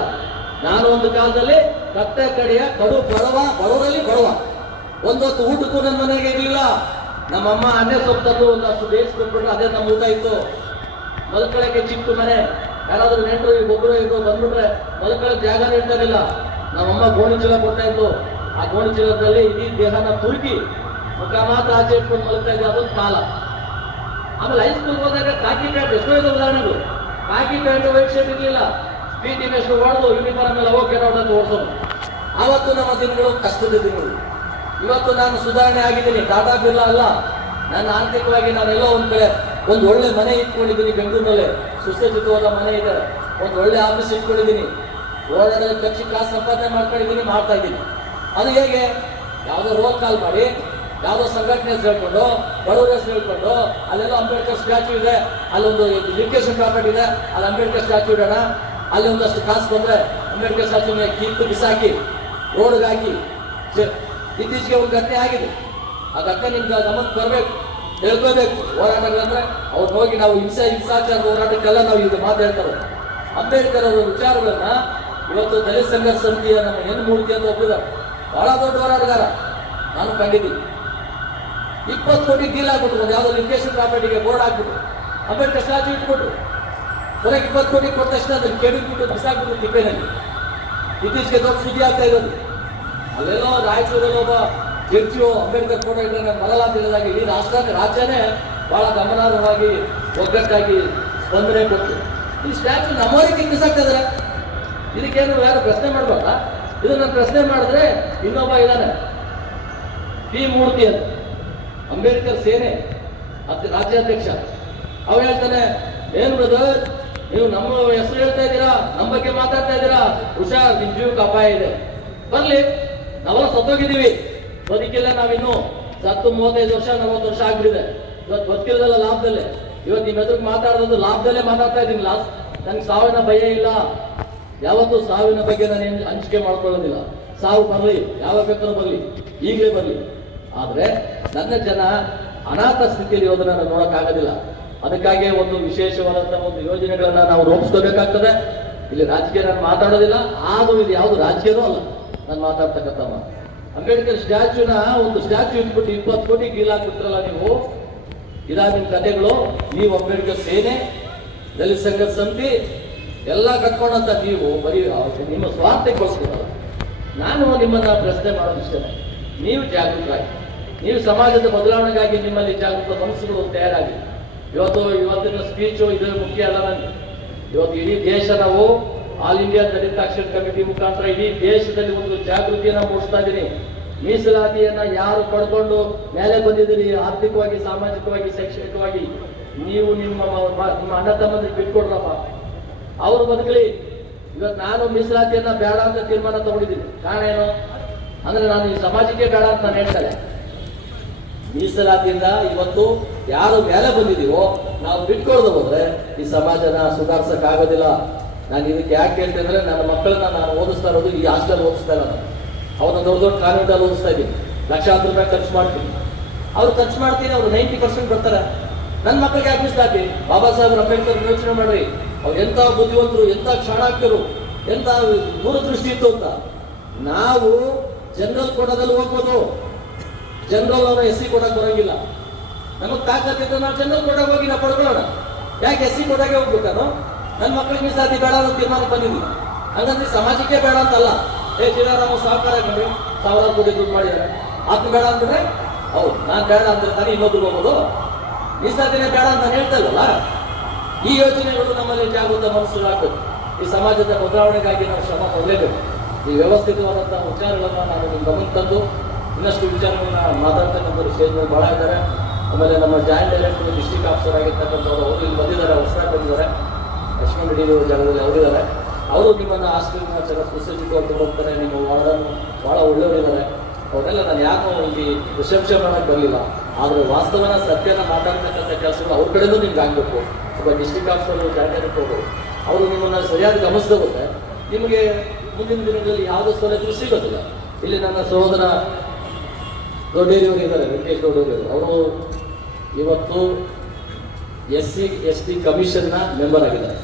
ನಾನು ಒಂದು ಕಾಲದಲ್ಲಿ ಕಟ್ಟೆ ಕಡೆಯ ಬಡವರಲ್ಲಿ ಬಡವ. ಒಂದೊತ್ತು ಊಟಕ್ಕೂ ನನ್ನ ಮನೆಗೆ ಇರಲಿಲ್ಲ. ನಮ್ಮಮ್ಮ ಅನ್ನೆ ಸೊಪ್ಪು ತಂದು ಒಂದಷ್ಟು ಬೇಯಿಸ್ಕೊಂಡ್ಬಿಟ್ರೆ ಅದೇ ನಮ್ಮ ಊಟ ಇತ್ತು. ಮಲ್ಕೊಳ್ಳಕ್ಕೆ ಚಿಕ್ಕ ಮನೆ, ಯಾರಾದ್ರೂ ನೆಂಟರು ಒಬ್ಬರು ಇಬ್ಬರು ಬಂದ್ಬಿಟ್ರೆ ಮಲ್ಕೊಳ್ಳಕ್ಕೆ ಜಾಗನೇ ಇರ್ತಾರಿಲ್ಲ. ನಮ್ಮಮ್ಮ ಗೋಣಿ ಚೀಲ ಕೊಡ್ತಾ ಇತ್ತು. ಆ ಗೋಣಿ ಚೀಲದಲ್ಲಿ ಇಡೀ ದೇಹನ ತುರುಕಿ ಮುಖ ಮಾತ್ರ ಆಚೆ ಇಟ್ಕೊಂಡು ಮಲ್ತಾ ಇದ್ದೆ. ಅದೊಂದು ಕಾಲ. ಆಮೇಲೆ ಹೈಸ್ಕೂಲ್ ಹೋದಾಗ ಕಾಕಿ ಪ್ಯಾಂಟ್, ಎಷ್ಟೋ ಇದೆ ಉದಾಹರಣೆಗಳು. ಕಾಕಿ ಪ್ಯಾಂಟ್ ವೈಟ್ ಶರ್ಟ್ ಇರಲಿಲ್ಲ, PT ಮೇಷ್ಟ್ರು ಹೊಡೆದು ಯೂನಿಫಾರ್ಮ್ ಎಲ್ಲ ಹೋಗಿ ಔಟ್ ಅಂತ ಓಡಿಸೋದು. ಆವತ್ತು ನಮ್ಮ ದಿನಗಳು ಕಷ್ಟದ ದಿನಗಳು. ಇವತ್ತು ನಾನು ಸುಧಾರಣೆ ಆಗಿದ್ದೀನಿ, ಟಾಟಾ ಬಿರ್ಲಾ ಅಲ್ಲ. ನಾನು ಆರ್ಥಿಕವಾಗಿ ನಾನೆಲ್ಲೋ ಒಂದ್ ಕಡೆ ಒಂದು ಒಳ್ಳೆ ಮನೆ ಇಟ್ಕೊಂಡಿದ್ದೀನಿ, ಬೆಂಗಳೂರಿನಲ್ಲೇ ಸುಸಜ್ಜಿತವಾದ ಮನೆ ಇದೆ, ಒಂದು ಒಳ್ಳೆ ಆಫೀಸ್ ಇಟ್ಕೊಂಡಿದ್ದೀನಿ, ಓಡಾಡೋದು ಖರ್ಚು ಕಾಸು ಸಂಪಾದನೆ ಮಾಡ್ಕೊಂಡಿದ್ದೀನಿ, ಮಾಡ್ತಾ ಇದ್ದೀನಿ. ಅದು ಹೇಗೆ? ಯಾವುದೋ ರೋಲ್ ಕಾಲ್ ಮಾಡಿ, ಯಾವುದೋ ಸಂಘಟನೆ ಹೆಸರು ಹೇಳ್ಕೊಂಡು, ಬಡವರ ಹೆಸರು ಹೇಳ್ಕೊಂಡು, ಅಲ್ಲೆಲ್ಲ ಅಂಬೇಡ್ಕರ್ ಸ್ಟ್ಯಾಚ್ಯೂ ಇದೆ, ಅಲ್ಲೊಂದು ಎಜುಕೇಶನ್ ಪ್ರಾಪರ್ಟಿ ಇದೆ, ಅಲ್ಲಿ ಅಂಬೇಡ್ಕರ್ ಸ್ಟ್ಯಾಚ್ಯೂ ಇಡೋಣ, ಅಲ್ಲಿ ಒಂದಷ್ಟು ಕಾಸು ಬಂದ್ರೆ ಅಂಬೇಡ್ಕರ್ ಸ್ಟ್ಯಾಚ್ಯೂನ ಕಿತ್ತು ಬಿಸಾಕಿ ರೋಡ್ಗೆ ಹಾಕಿ. ಇತ್ತೀಚೆಗೆ ಒಂದು ಘಟನೆ ಆಗಿದೆ, ಆ ಘಟನೆ ನಿಮ್ಗೆ ಗಮನಕ್ಕೆ ಬರಬೇಕು, ಹೇಳ್ಕೋಬೇಕು. ಹೋರಾಟಗಳಂದ್ರೆ ಅವ್ರು ಹೋಗಿ ನಾವು ಹಿಂಸಾಚಾರ ಹೋರಾಟಕ್ಕೆಲ್ಲ ನಾವು ಈಗ ಮಾತಾಡ್ತಾರೆ. ಅಂಬೇಡ್ಕರ್ ಅವರ ವಿಚಾರಗಳನ್ನ ಇವತ್ತು ದಲಿತ ಸಂಘರ್ಷ ಸಮಿತಿಯ ನಮ್ಮ ಹೆಣ್ಣು ಅಂತ ಒಪ್ಪಿದ್ದಾರೆ. ಬಹಳ ದೊಡ್ಡ ಹೋರಾಟಗಾರ ನಾನು ಕಂಡಿದ್ದೀನಿ. 20 ಕೋಟಿ ಡೀಲ್ ಆಗ್ಬಿಟ್ಟು ಒಂದು ಯಾವುದೋ ಎಜುಕೇಶನ್ ಪ್ರಾಪರ್ಟಿಗೆ ಬೋರ್ಡ್ ಹಾಕ್ಬಿಟ್ಟು ಅಂಬೇಡ್ಕರ್ ಸ್ಟ್ಯಾಚ್ಯೂ ಇಟ್ಬಿಟ್ಟು ಹೊರಗೆ 20 ಕೋಟಿ ಕೊಟ್ಟ ತಕ್ಷಣ ಅದನ್ನು ಕೆಡಿಬಿಟ್ಟು ಬಿಸಾಕ್ಬಿಟ್ಟು ತಿಪ್ಪೇನಲ್ಲಿ. ಇತ್ತೀಚೆಗೆ ದೊಡ್ಡ ಸುದ್ದಿ ಆಗ್ತಾ ಇರೋದು. ಅಲ್ಲೆಲ್ಲೋ ರಾಯಚೂರಲ್ಲಿ ಒಬ್ಬ ಜಡ್ಜಿಯು ಅಂಬೇಡ್ಕರ್ ಫೋಟೋ ಇಟ್ಟರೆ ಬರಲ್ಲ ಅಂತ ಹೇಳಿದಾಗ ಇಡೀ ರಾಜ್ಯನೇ ಬಹಳ ಗಮನಾರ್ಹವಾಗಿ ಒಗ್ಗಟ್ಟಾಗಿ ಸ್ಪಂದನೆ ಕೊಟ್ಟು ಈ ಸ್ಟ್ಯಾಚ್ಯೂ ನಮ್ಮವರಿಗೆ ಬಿಸಾಕ್ತಾ ಇದ್ದಾರೆ. ಇದಕ್ಕೇನು ಯಾರು ಪ್ರಶ್ನೆ ಮಾಡ್ಬೇಕಾ? ಇದನ್ನ ಪ್ರಶ್ನೆ ಮಾಡಿದ್ರೆ ಇನ್ನೊಬ್ಬ ಇದ್ದಾನೆ, ಪಿ ಮೂರ್ತಿ ಅಂತ, ಅಂಬೇಡ್ಕರ್ ಸೇನೆ ರಾಜ್ಯಾಧ್ಯಕ್ಷ. ಅವ ಹೇಳ್ತಾನೆ, ಏನು ಬ್ರದರ್ ನೀವು ನಮ್ಮ ಹೆಸರು ಹೇಳ್ತಾ ಇದ್ದೀರಾ, ನಮ್ಮ ಬಗ್ಗೆ ಮಾತಾಡ್ತಾ ಇದ್ದೀರಾ, ಹುಷಾರ್, ನಿಮ್ ಜೀವಕ್ಕೆ ಅಪಾಯ ಇದೆ. ಬರ್ಲಿ, ನಾವೆಲ್ಲ ಸತ್ತೋಗಿದ್ದೀವಿ, ಬದುಕಿಲ್ಲ. ನಾವಿನ್ನು ಸತ್ತು 35 ವರ್ಷ 40 ವರ್ಷ ಆಗ್ಬಿಟ್ಟಿದೆ. ಇವತ್ತು ಬದುಕಿಲ್ಲದಲ್ಲ ಲಾಭದಲ್ಲೇ. ಇವತ್ತು ನಿಮ್ಮ ಎದುರು ಮಾತಾಡೋದು ಲಾಭದಲ್ಲೇ ಮಾತಾಡ್ತಾ ಇದ್ದೀನಿ. ನನ್ಗೆ ಸಾವಿನ ಭಯ ಇಲ್ಲ, ಯಾವತ್ತೂ ಸಾವಿನ ಬಗ್ಗೆ ನಾನು ಹಂಚಿಕೆ ಮಾಡ್ಕೊಳ್ಳೋದಿಲ್ಲ. ಸಾವು ಬರಲಿ, ಯಾವ ಬೇಕಾದ್ರೂ ಬರಲಿ, ಈಗಲೇ ಬರಲಿ. ಆದ್ರೆ ನನ್ನ ಜನ ಅನಾಥ ಸ್ಥಿತಿಯಲ್ಲಿ ಇರೋದನ್ನ ನಾನು ನೋಡೋಕ್ಕಾಗೋದಿಲ್ಲ. ಅದಕ್ಕಾಗಿ ಒಂದು ವಿಶೇಷವಾದಂತಹ ಒಂದು ಯೋಜನೆಗಳನ್ನ ನಾವು ರೂಪಿಸ್ಕೋಬೇಕಾಗ್ತದೆ. ಇಲ್ಲಿ ರಾಜಕೀಯ ನಾನು ಮಾತಾಡೋದಿಲ್ಲ, ಆದ್ರೂ ಇದು ಯಾವುದು ರಾಜಕೀಯನೂ ಅಲ್ಲ ನಾನು ಮಾತಾಡ್ತಕ್ಕಂಥ ಮಾತು. ಅಂಬೇಡ್ಕರ್ ಸ್ಟ್ಯಾಚ್ಯೂನ ಒಂದು ಸ್ಟ್ಯಾಚ್ಯೂ ಇಟ್ಬಿಟ್ಟು 20 ಕೋಟಿ ಗೀಲಾಕ್ಬಿಟ್ರಲ್ಲ ನೀವು. ಇದಾದ ನಿಮ್ಮ ಕಥೆಗಳು. ನೀವು ಅಂಬೇಡ್ಕರ್ ಸೇನೆ, ದಲಿತ ಸಂಘರ್ಷ ಸಮಿತಿ ಎಲ್ಲ ಕಟ್ಕೊಂಡಂತ ನೀವು ಬರೀ ನಿಮ್ಮ ಸ್ವಾರ್ಥಕ್ಕೋಸ್ಕರ. ನಾನು ನಿಮ್ಮನ್ನ ಪ್ರಶ್ನೆ ಮಾಡೋದಿಷ್ಟೇ, ನೀವು ಜಾಗೃತರಾಗಿ, ನೀವು ಸಮಾಜದ ಬದಲಾವಣೆಗಾಗಿ ನಿಮ್ಮಲ್ಲಿ ಜಾಗೃತ ಮನಸ್ಸುಗಳು ತಯಾರಾಗಿ. ಇವತ್ತಿನ ಸ್ಪೀಚು ಇದು ಮುಖ್ಯ ಅಲ್ಲ ನನಗೆ. ಇವತ್ತು ಇಡೀ ದೇಶ ನಾವು ಆಲ್ ಇಂಡಿಯಾ ದಲಿತ ಆಕ್ಷನ್ ಕಮಿಟಿ ಮುಖಾಂತರ ಇಡೀ ದೇಶದಲ್ಲಿ ಒಂದು ಜಾಗೃತಿಯನ್ನ ಮೂಡಿಸ್ತಾ ಇದ್ದೀನಿ. ಮೀಸಲಾತಿಯನ್ನ ಯಾರು ಪಡ್ಕೊಂಡು ಮೇಲೆ ಬಂದಿದ್ದೀರಿ, ಆರ್ಥಿಕವಾಗಿ, ಸಾಮಾಜಿಕವಾಗಿ, ಶೈಕ್ಷಣಿಕವಾಗಿ, ನೀವು ನಿಮ್ಮ ಅಣ್ಣ ತಮ್ಮಂದಿಗೆ ಬಿಟ್ಕೊಡ್ರಪ್ಪ, ಅವರು ಬದುಕಲಿ. ಇವತ್ತು ನಾನು ಮೀಸಲಾತಿಯನ್ನ ಬೇಡ ಅಂತ ತೀರ್ಮಾನ ತಗೊಂಡಿದ್ದೀನಿ. ಕಾರಣ ಏನು ಅಂದ್ರೆ ನಾನು ಈ ಸಮಾಜಕ್ಕೆ ಬೇಡ ಅಂತ ನಾನು ಹೇಳ್ತಾರೆ. ಮೀಸಲಾತಿಯಿಂದ ಇವತ್ತು ಯಾರು ಮೇಲೆ ಬಂದಿದೀವೋ ನಾವು ಬಿಟ್ಕೊಳ್ದು ಹೋದ್ರೆ ಈ ಸಮಾಜನ ಸುಧಾರಿಸಕ್ಕಾಗೋದಿಲ್ಲ. ನಾನು ಇದಕ್ಕೆ ಯಾಕೆ ಹೇಳ್ತೇನೆ ಅಂದ್ರೆ, ನನ್ನ ಮಕ್ಕಳನ್ನ ನಾನು ಓದಿಸ್ತಾ ಇರೋದು ಈ ಹಾಸ್ಟೆಲ್ ಓದಿಸ್ತಾ ಇಲ್ಲ. ಅವ್ರನ್ನ ದೊಡ್ಡ ದೊಡ್ಡ ಕಾನ್ವೆಂಟಲ್ಲಿ ಓದಿಸ್ತಾ ಇದ್ದೀನಿ, ಲಕ್ಷಾಂತರ ರೂಪಾಯಿ ಖರ್ಚು ಮಾಡ್ತೀನಿ. ಅವ್ರು ಖರ್ಚು ಮಾಡ್ತೀನಿ, ಅವ್ರು 90% ಬರ್ತಾರೆ. ನನ್ನ ಮಕ್ಕಳಿಗೆ ಯಾಕೆ ಮೀಸಲಾತಿ? ಬಾಬಾ ಸಾಹೇಬ್ ಅಂಬೇಡ್ಕರ್ ಯೋಚನೆ ಮಾಡ್ರಿ, ಅವ್ರು ಎಂತ ಬುದ್ಧಿವಂತರು, ಎಂತ ಚಾಣಾಕ್ಯರು, ಎಂತ ದೂರದೃಷ್ಟಿ ಇತ್ತು ಅಂತ. ನಾವು ಜನರಲ್ ಕೋಟಾದಲ್ಲಿ ಹೋಗ್ಬೋದು, ಜನರಲ್ ಅವರ SC ಕೋಟಾಗೆ ಬರೋಂಗಿಲ್ಲ. ನಮಗೆ ತಾಕತ್ತಿದ್ರೆ ನಾವು ಜನರಲ್ ಕೋಟಾಗೆ ಹೋಗಿ ನಾವು ಪಡ್ಕೊಳ್ಳೋಣ. ಯಾಕೆ SC ಕೋಟಾಗೆ ಹೋಗ್ಬೇಕಾನು? ನನ್ನ ಮಕ್ಕಳಿಗೆ ಮೀಸಲಾತಿ ಬೇಡ ಅನ್ನೋ ತೀರ್ಮಾನ ಬಂದಿದ್ವಿ. ಹಂಗಂದ್ರೆ ಸಮಾಜಕ್ಕೆ ಬೇಡ ಅಂತಲ್ಲ. ಜಿಲ್ಲಾರಾಮ ಸಹಕಾರ ನೋಡಿ 1000 ಕೋಟಿ ದುಡ್ಡು ಮಾಡಿದ್ದಾರೆ, ಅದನ್ನ ಬೇಡ ಅಂದ್ಬಿಟ್ರೆ ಹೌದು ನಾನು ಬೇಡ ಅಂದ್ರೆ ತಾನೇ ಇನ್ನೊಬ್ರಿಗೆ ಹೋಗೋದು. ಮೀಸಲಾತಿನೇ ಬೇಡ ಅಂತ ನಾನು ಹೇಳ್ತಾ ಇಲ್ವಲ್ಲ. ಈ ಯೋಜನೆಗಳು ನಮ್ಮಲ್ಲಿ ಜಾಗೃತ ಮನಸ್ಸುಗಳಾಗಬೇಕು. ಈ ಸಮಾಜದ ಬದಲಾವಣೆಗಾಗಿ ನಾವು ಶ್ರಮ ಪಡಲೇಬೇಕು. ಈ ವ್ಯವಸ್ಥಿತವಾದಂತಹ ವಿಚಾರಗಳನ್ನ ನಾನು ನಿಮ್ಮ ಗಮನ ತಂದು ಇನ್ನಷ್ಟು ವಿಚಾರಗಳನ್ನ ಮಾತಾಡ್ತಕ್ಕಂಥವ್ರು ಸ್ಟೇಜ್ ಮೇಲೆ ಭಾಳ ಇದ್ದಾರೆ. ಆಮೇಲೆ ನಮ್ಮ ಜಾಯಿಂಟ್ ಡೈರೆಕ್ಟರ್ ಡಿಸ್ಟ್ರಿಕ್ಟ್ ಆಫೀಸರ್ ಆಗಿರ್ತಕ್ಕಂಥವ್ರು ಅವರು ಇಲ್ಲಿ ಬಂದಿದ್ದಾರೆ, ಹೊಸದಾಗಿ ಬಂದಿದ್ದಾರೆ, ಲಕ್ಷ್ಮಣ ರೆಡ್ಡಿ ಜಾಗದಲ್ಲಿ ಅವರಿದ್ದಾರೆ. ಅವರು ನಿಮ್ಮನ್ನು ಹಾಸ್ಟೆಲ್ನ ಚೆನ್ನಾಗಿ ಸುಸಜ್ಜಿತವಾಗಿ ಹೋಗ್ತಾರೆ. ನಿಮ್ಮ ವಾರ್ಡನ್ನು ಭಾಳ ಒಳ್ಳೆಯವರಿದ್ದಾರೆ. ಅವರೆಲ್ಲ ನಾನು ಯಾಕೋ ಇಲ್ಲಿ ಪ್ರಶಂಸೆ ಮಾಡೋಕ್ಕೆ ಬರಲಿಲ್ಲ, ಆದರೆ ವಾಸ್ತವನ ಸತ್ಯನ ಮಾತಾಡ್ತಕ್ಕಂಥ ಕೆಲಸಗಳು ಅವ್ರ ಕಡೆನೂ ನಿಮ್ಗೆ ಆಗಬೇಕು. ಒಬ್ಬ ಡಿಸ್ಟ್ರಿಕ್ಟ್ ಆಫೀಸರ್ ಜಾಯಿಂಟ್ ಡೈರೆಕ್ಟರ್ ಹೋಗೋರು ಅವರು ನಿಮ್ಮನ್ನು ಸರಿಯಾಗಿ ಗಮನಿಸದೆ ಹೋದರೆ ನಿಮಗೆ ಮುಂದಿನ ದಿನಗಳಲ್ಲಿ ಯಾವುದೇ ಸೌಲಭ್ಯ ಸಿಗೋದಿಲ್ಲ. ಇಲ್ಲಿ ನನ್ನ ಸಹೋದರ ದೊಡ್ಡೇರಿಯವರು ಇದ್ದಾರೆ, ವೆಂಕಟೇಶ್ ದೊಡ್ಡೇರಿಯವರು. ಅವರು ಇವತ್ತು SC ST ಕಮಿಷನ್ನ ಮೆಂಬರ್ ಆಗಿದ್ದಾರೆ.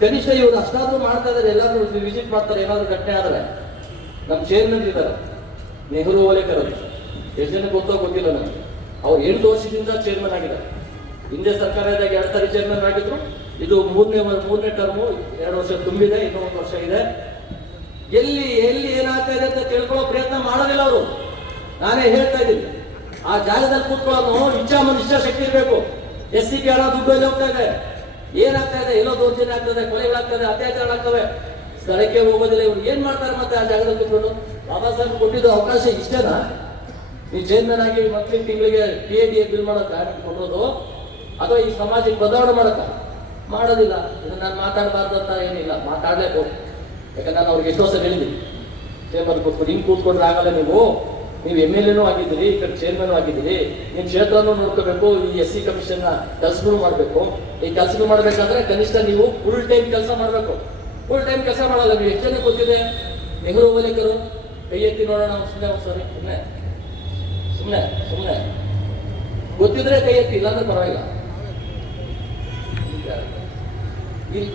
ಕನಿಷ್ಠ ಇವರು ಅಷ್ಟಾದ್ರೂ ಮಾಡ್ತಾ ಇದ್ದಾರೆ, ಎಲ್ಲಾದ್ರೂ ವಿಸಿಟ್ ಮಾಡ್ತಾರೆ. ಏನಾದ್ರು ಘಟನೆ ಆದರೆ ನಮ್ಮ ಚೇರ್ಮನ್ ಇದ್ದಾರೆ, ನೆಹರು ಓಲೇಕರ್ ಅವರು, ಎಷ್ಟು ಜನ ಗೊತ್ತೋ ಗೊತ್ತಿಲ್ಲ ನನಗೆ. ಅವ್ರು 8 ವರ್ಷದಿಂದ ಚೇರ್ಮನ್ ಆಗಿದ್ದಾರೆ. ಹಿಂದೆ ಸರ್ಕಾರ ಇದ್ದಾಗ 2 ಸಾರಿ ಚೇರ್ಮನ್ ಆಗಿದ್ರು. ಇದು ಮೂರನೇ ಟರ್ಮು, 2 ವರ್ಷ ತುಂಬಿದೆ, ಇನ್ನೂ 1 ವರ್ಷ ಇದೆ. ಎಲ್ಲಿ ಏನಾಗ್ತಾ ಇದೆ ಅಂತ ತಿಳ್ಕೊಳ್ಳೋ ಪ್ರಯತ್ನ ಮಾಡೋದಿಲ್ಲ ಅವರು. ನಾನೇ ಹೇಳ್ತಾ ಇದ್ದೀನಿ, ಆ ಜಾಗದಲ್ಲಿ ಕೂತ್ಕೊಳ್ಳೋದು ಇಚ್ಛಾ ಶಕ್ತಿ ಇರಬೇಕು. SC ಗೆ ಹಣ ದುಡ್ಡು ಎಲ್ಲಿ ಹೋಗ್ತಾ ಇದೆ? ಏನಾಗ್ತಾ ಇದೆ, ಎಲ್ಲೋ ದೌರ್ಜನ್ಯ ಆಗ್ತದೆ, ಕೊಲೆಗಳಾಗ್ತದೆ, ಅತ್ಯಾಚಾರ ಆಗ್ತವೆ, ಸ್ಥಳಕ್ಕೆ ಹೋಗೋದಿಲ್ಲ. ಇವ್ರು ಏನ್ ಮಾಡ್ತಾರೆ ಮತ್ತೆ ಆ ಜಾಗದಲ್ಲಿ ಕೂತ್ಕೊಂಡು? ಬಾಬಾ ಸಾಹೇಬ್ ಕೊಟ್ಟಿದ್ದು ಅವಕಾಶ ಇಷ್ಟೇನಾ? ನೀವು ಚೇರ್ಮನ್ ಆಗಿ ಮಂತ್ಲಿ ತಿಂಗಳಿಗೆ TADA ಬಿಲ್ ಮಾಡಕ್ಕ ಕೊಡೋದು, ಅಥವಾ ಈ ಸಮಾಜಕ್ಕೆ ಬದಲಾವಣೆ ಮಾಡಕ್ಕ? ಮಾಡೋದಿಲ್ಲ. ಇದು ನಾನು ಮಾತಾಡಬಾರ್ದಂತ ಏನಿಲ್ಲ, ಮಾತಾಡ್ಲೇಬೇಕು. ಯಾಕಂದ್ರೆ ನಾನು ಅವ್ರಿಗೆ ಎಷ್ಟೋ ಸಲ ಹೇಳಿದ್ದೀನಿ, ಚೇಂಬರ್ ಕೂತ್ಕೊಂಡು ಹಿಂಗೆ ಕೂತ್ಕೊಂಡ್ರೆ ಆಗಲ್ಲ. ನೀವು MLA ಆಗಿದ್ದೀರಿ, ಈ ಕಡೆ ಚೇರ್ಮನ್ ಆಗಿದ್ದೀರಿ, ನಿಮ್ಮ ಕ್ಷೇತ್ರನೂ ನೋಡ್ಕೋಬೇಕು, ಈ SC ಕಮಿಷನ್ ಕೆಲಸಗಳು ಮಾಡಬೇಕು. ಈ ಕೆಲಸಗಳು ಮಾಡ್ಬೇಕಾದ್ರೆ ಕನಿಷ್ಠ ನೀವು ಫುಲ್ ಟೈಮ್ ಕೆಲಸ ಮಾಡಬೇಕು. ಫುಲ್ ಟೈಮ್ ಕೆಲಸ ಮಾಡಲ್ಲ. ನೀವು ಎಷ್ಟು ಜನ ಗೊತ್ತಿದೆ? ನೆಹರು ಓಲೇಕರು ಕೈ ಎತ್ತಿ ನೋಡೋಣ. ಸುಮ್ಮನೆ ಸರಿ, ಸುಮ್ಮನೆ ಗೊತ್ತಿದ್ರೆ ಕೈ ಎತ್ತಿ, ಇಲ್ಲಾಂದ್ರೆ ಪರವಾಗಿಲ್ಲ.